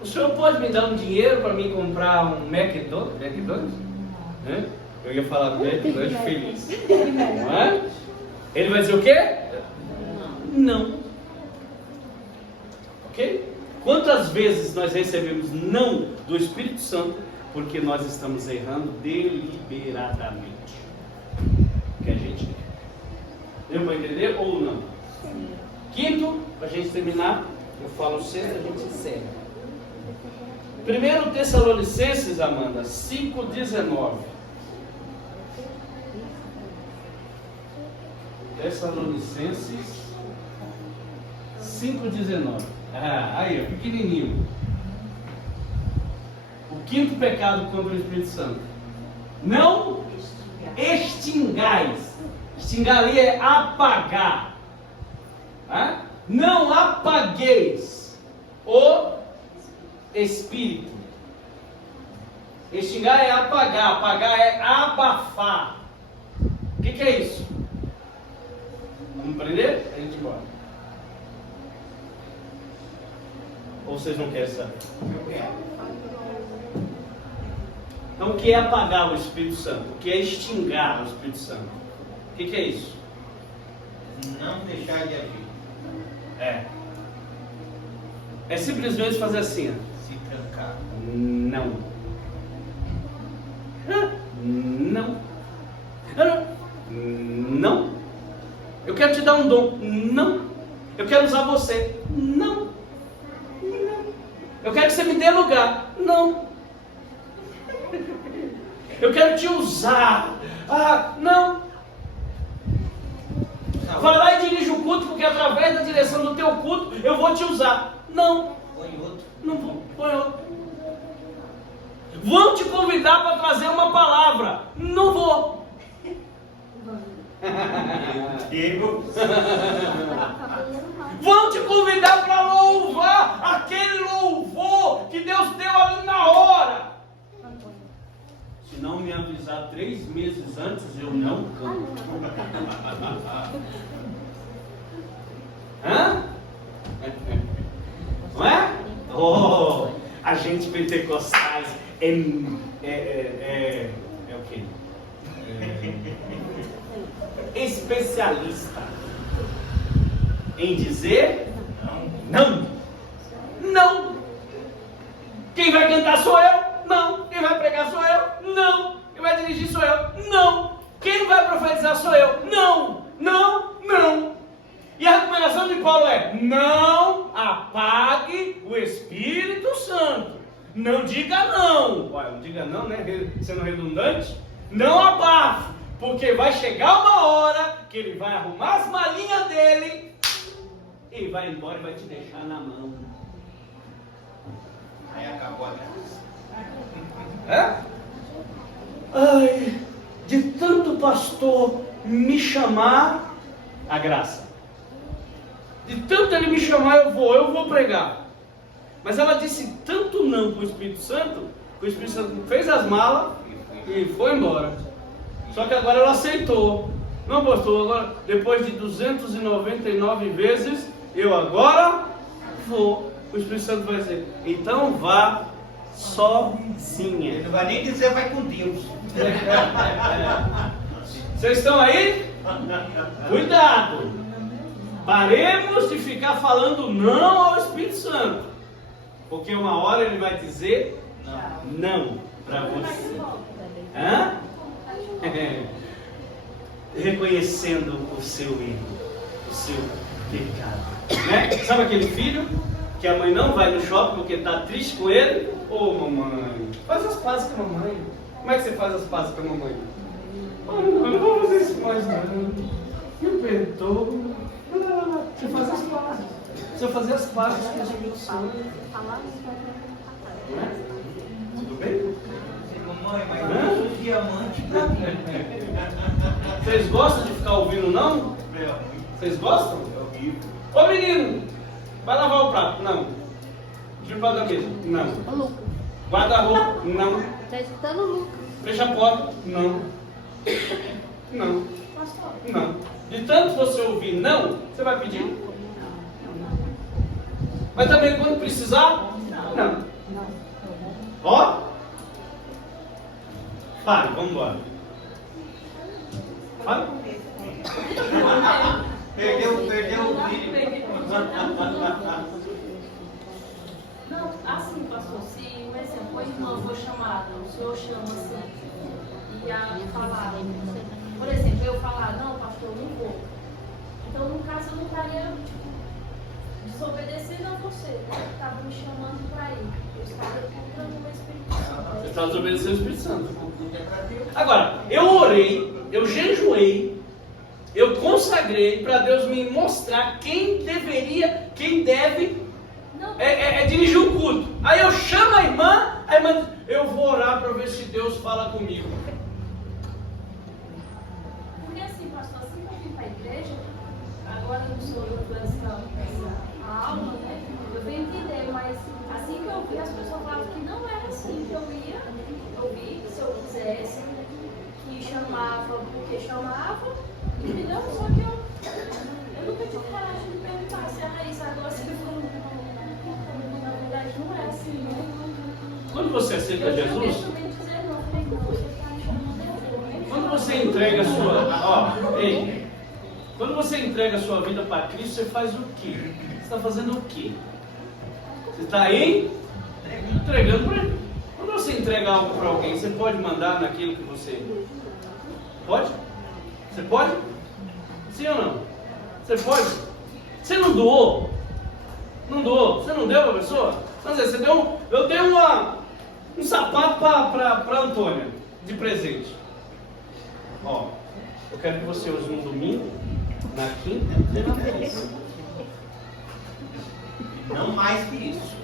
O senhor pode me dar um dinheiro para mim comprar um McDonald's? Eu ia falar McDonald's feliz. Não é? Ele vai dizer o quê? Não. Ok? Quantas vezes nós recebemos não do Espírito Santo porque nós estamos errando deliberadamente? Que a gente quer. Deu para entender ou não? Quinto, para a gente terminar, eu falo o sexto, a gente encerra. 1 Tessalonicenses, Amanda, 5,19. Tessalonicenses 5,19. Aí, ó, pequenininho. O quinto pecado contra o Espírito Santo: não extingais. Extingar ali é apagar. Não apagueis o Espírito. Extingar é apagar. Apagar é abafar. O que é isso? Vamos aprender? A gente bora. Ou vocês não querem saber? Eu quero. Então, o que é apagar o Espírito Santo? O que é extingar o Espírito Santo? O que é isso? Não deixar de agir. É simplesmente fazer assim, ó. Se trancar. Não. Não. Não. Eu quero te dar um dom. Não. Eu quero usar você. Não. Eu quero que você me dê lugar. Não. Eu quero te usar. Não. Vai lá e dirige o culto, porque através da direção do teu culto eu vou te usar. Não. Põe outro. Não vou. Põe outro. Vão te convidar para trazer uma palavra. Não vou. Diego. Vão te convidar para louvar aquele louvor que Deus deu ali na hora. Se não me avisar 3 meses antes, eu não canto. Hã? Não é? Oh, a gente pentecostais é o quê? Especialista em dizer não. Não. Quem vai cantar sou eu? Não. Quem vai pregar sou eu? Não. Quem vai dirigir sou eu? Não. Quem vai profetizar sou eu? Não. Não. Não. E a recomendação de Paulo é: não apague o Espírito Santo. Não diga não. Ué, não diga não, né? Sendo redundante. Não abafe, porque vai chegar uma hora que ele vai arrumar as malinhas dele e vai embora e vai te deixar na mão. Aí acabou a graça. É? Ai, de tanto pastor me chamar, a graça. De tanto ele me chamar, eu vou pregar. Mas ela disse tanto não para o Espírito Santo, que o Espírito Santo fez as malas e foi embora. Só que agora ela aceitou. Não, pastor, agora, depois de 299 vezes, eu agora vou. O Espírito Santo vai dizer: então vá sozinha. Ele não vai nem dizer vai com Deus. Vocês estão aí? Cuidado! Paremos de ficar falando não ao Espírito Santo, porque uma hora ele vai dizer não para você. Hã? Reconhecendo o seu erro, o seu pecado, né? Sabe aquele filho que a mãe não vai no shopping porque está triste com ele? Ô mamãe, faz as pazes com a mamãe. Como é que você faz as pazes com a mamãe? Oh, mamãe, não vou fazer isso mais não. Me perdoa. Você faz as pazes. Você fazer as pazes com a gente. Tudo bem? Mamãe, mas eu diamante pra mim. Vocês gostam de ficar ouvindo não? Vocês gostam? Ô menino, vai lavar o prato? Não. Limpar da mesa? Não. Ô, Lucas. Guarda-roupa? Não. Tá escutando o Lucas? Fecha a porta? Não. Não. Não. De tanto você ouvir não, você vai pedir? Mas também quando precisar? Não. Ó. Pare, vamos embora. Fala. Perdeu o filho. Não, assim, pastor, se, por exemplo, o irmão for chamado, o senhor chama assim, e a falar, por exemplo, eu falar, não, pastor, não vou. Então, no caso, eu não estaria desobedecendo a você, né? Que estava me chamando para ir. Eu estaria comprando o Espírito Santo. Você está desobedecendo o Espírito Santo. Agora, eu orei, eu jejuei, eu consagrei para Deus me mostrar quem deve dirigir o culto. Aí eu chamo a irmã diz: eu vou orar para ver se Deus fala comigo. Porque assim, pastor, assim que eu vim para a igreja, agora eu não sou dando essa aula, né? Eu venho entender, mas assim que eu vi, as pessoas falavam que não era assim que eu ia. Eu vi que se eu quisesse, que chamava porque chamava, entendeu? Só que eu nunca tive coragem de perguntar se era isso. Agora se for, na verdade não é assim, né? Quando você aceita Jesus, quando você entrega a sua, quando você entrega a sua vida para Cristo, você faz o quê? Você está fazendo o quê? Você está aí entregando para Ele. Quando você entrega algo para alguém, você pode mandar naquilo que você pode? Você pode? Sim ou não? Você pode? Você não doou? Não doou? Você não deu para a pessoa? Quer dizer, você deu, eu dei um sapato para Antônia de presente. Ó, eu quero que você use no domingo, na quinta e na terça. Não mais que isso.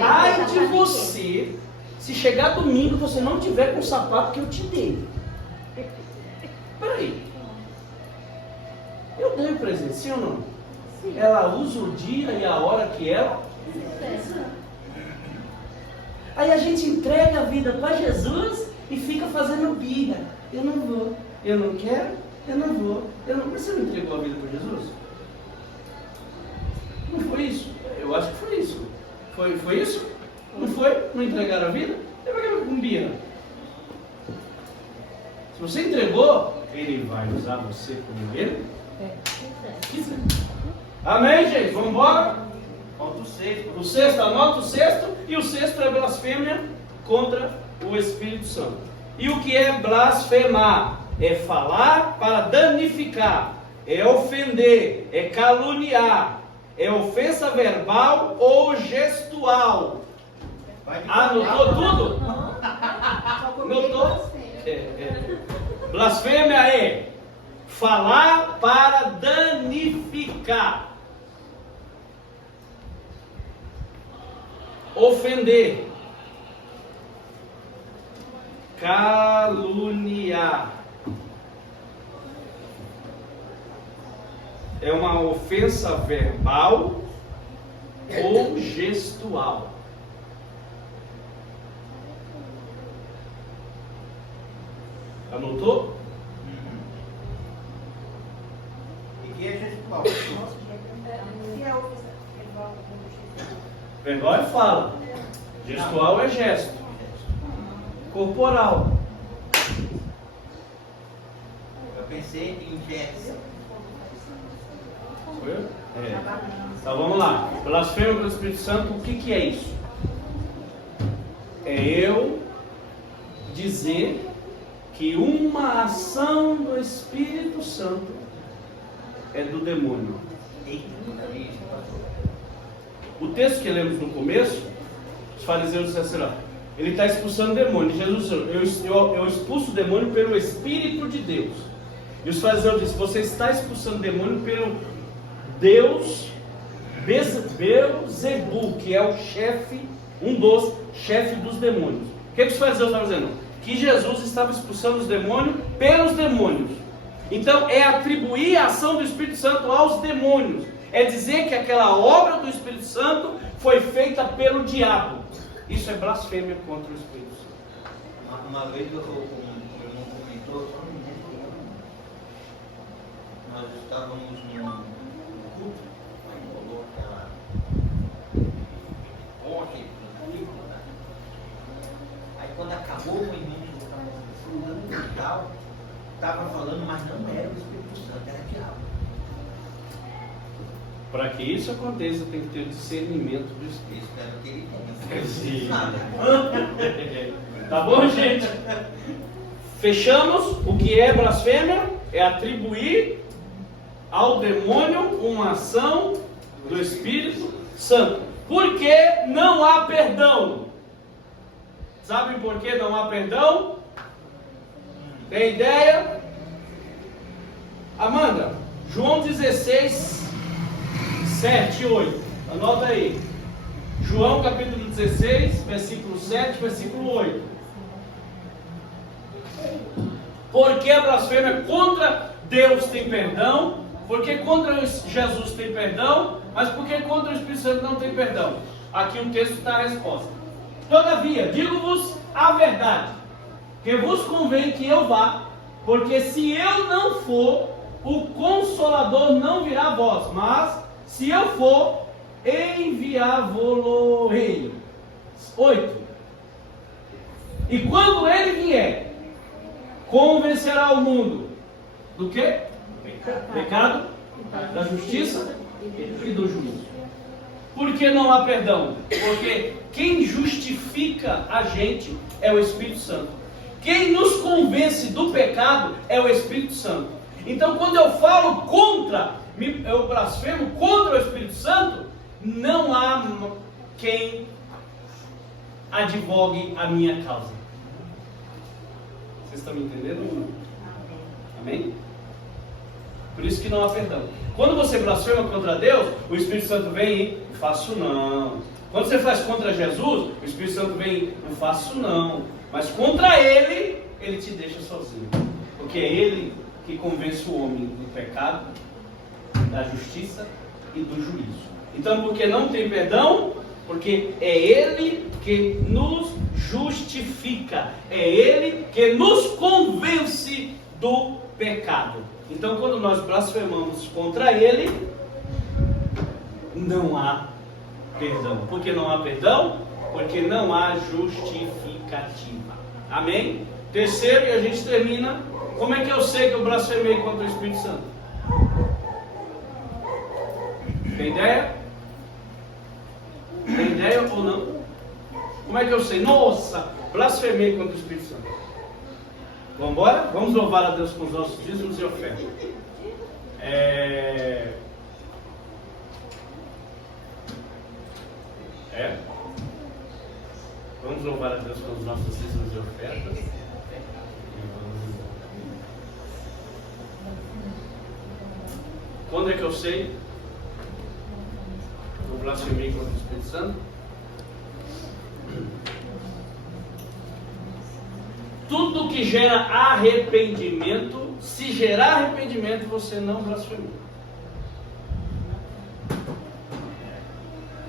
Ai de você, se chegar domingo você não tiver com o sapato que eu te dei. Peraí. Eu dei o presente, sim ou não? Sim. Ela usa o dia e a hora que ela quiser. Aí a gente entrega a vida para Jesus e fica fazendo birra. Eu não vou, eu não quero, eu não vou. Mas você não entregou a vida para Jesus? Não foi isso? Eu acho que foi isso. Foi isso? Não foi? Não entregaram a vida? Eu peguei com birra. Se você entregou, Ele vai usar você como Ele quiser. Amém, gente? Vamos embora? Falta o sexto. O sexto, anota o sexto, e o sexto é blasfêmia contra o Espírito Santo. E o que é blasfemar? É falar para danificar, é ofender, é caluniar, é ofensa verbal ou gestual. Anotou tudo? Anotou? Blasfêmia é falar para danificar, ofender, caluniar. É uma ofensa verbal ou gestual. Anotou? E que é gestual? Verbal é fala. Gestual é gesto. Corporal. Eu pensei em gesto. Então vamos lá. Blasfêmia contra o Espírito Santo, o que é isso? É eu dizer que uma ação do Espírito Santo é do demônio. O texto que lemos no começo, os fariseus disseram assim, ó, ele está expulsando demônio. Jesus disse, eu expulso o demônio pelo Espírito de Deus. E os fariseus disseram, você está expulsando demônio pelo Deus Beelzebul, que é o chefe, um dos chefes dos demônios. O que os fariseus estavam dizendo? Que Jesus estava expulsando os demônios pelos demônios. Então é atribuir a ação do Espírito Santo aos demônios. É dizer que aquela obra do Espírito Santo foi feita pelo diabo. Isso é blasfêmia contra o Espírito Santo. Uma vez o irmão comentou, nós estávamos num culto, aí rolou aquela ontem, aí quando acabou o irmão fulano e tal, estava falando, mas não era o Espírito Santo, era o diabo. Para que isso aconteça, tem que ter discernimento do Espírito. Espero que ele tenha. Tá bom, gente? Fechamos. O que é blasfêmia? É atribuir ao demônio uma ação do Espírito Santo. Por que não há perdão? Sabem por que não há perdão? Tem ideia? Amanda, João 16, 7 e 8. Anota aí. João capítulo 16, versículo 7, versículo 8. Porque a blasfêmia contra Deus tem perdão, porque contra Jesus tem perdão, mas porque contra o Espírito Santo não tem perdão. Aqui um texto está a resposta. Todavia, digo-vos a verdade, que vos convém que eu vá, porque se eu não for, o Consolador não virá a vós, mas se eu for, enviar-vos-ei. 8. E quando ele vier, convencerá o mundo do quê? Pecado, da justiça e do juízo. Por que não há perdão? Porque quem justifica a gente é o Espírito Santo. Quem nos convence do pecado é o Espírito Santo. Então quando eu falo contra, eu blasfemo contra o Espírito Santo, não há quem advogue a minha causa. Vocês estão me entendendo? Amém? Por isso que não há perdão. Quando você blasfema contra Deus, o Espírito Santo vem e não faço não. Quando você faz contra Jesus, o Espírito Santo vem e não faço não. Mas contra Ele, Ele te deixa sozinho. Porque é Ele que convence o homem do pecado, da justiça e do juízo. Então, porque não tem perdão? Porque é Ele que nos justifica. É Ele que nos convence do pecado. Então, quando nós blasfemamos contra Ele, não há perdão. Por que não há perdão? Porque não há justificativa. Amém? Terceiro, e a gente termina. Como é que eu sei que eu blasfemei contra o Espírito Santo? Tem ideia? Tem ideia ou não? Como é que eu sei? Nossa, blasfemei contra o Espírito Santo. Vamos embora? Vamos louvar a Deus com os nossos dízimos e ofertas. Vamos louvar a Deus com os nossos dízimos e ofertas. Quando é que eu sei? Eu blasfemei contra o Espírito Santo. Tudo que gera arrependimento, se gerar arrependimento, você não blasfemou.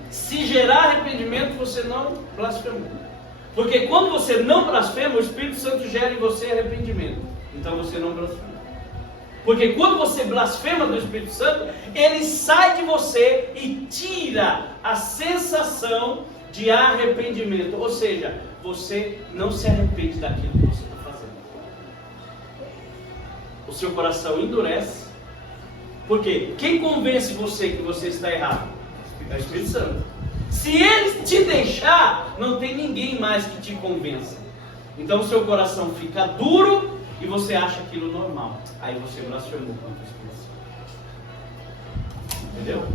Se gerar arrependimento, você não blasfemou. Porque quando você não blasfema, o Espírito Santo gera em você arrependimento. Então você não blasfema. Porque quando você blasfema do Espírito Santo, ele sai de você e tira a sensação de arrependimento. Ou seja, você não se arrepende daquilo que você está fazendo. O seu coração endurece. Porque quem convence você que você está errado? É o Espírito Santo. Se ele te deixar, não tem ninguém mais que te convença. Então o seu coração fica duro e você acha aquilo normal. Aí você blasfemou contra o Espírito Santo. Entendeu?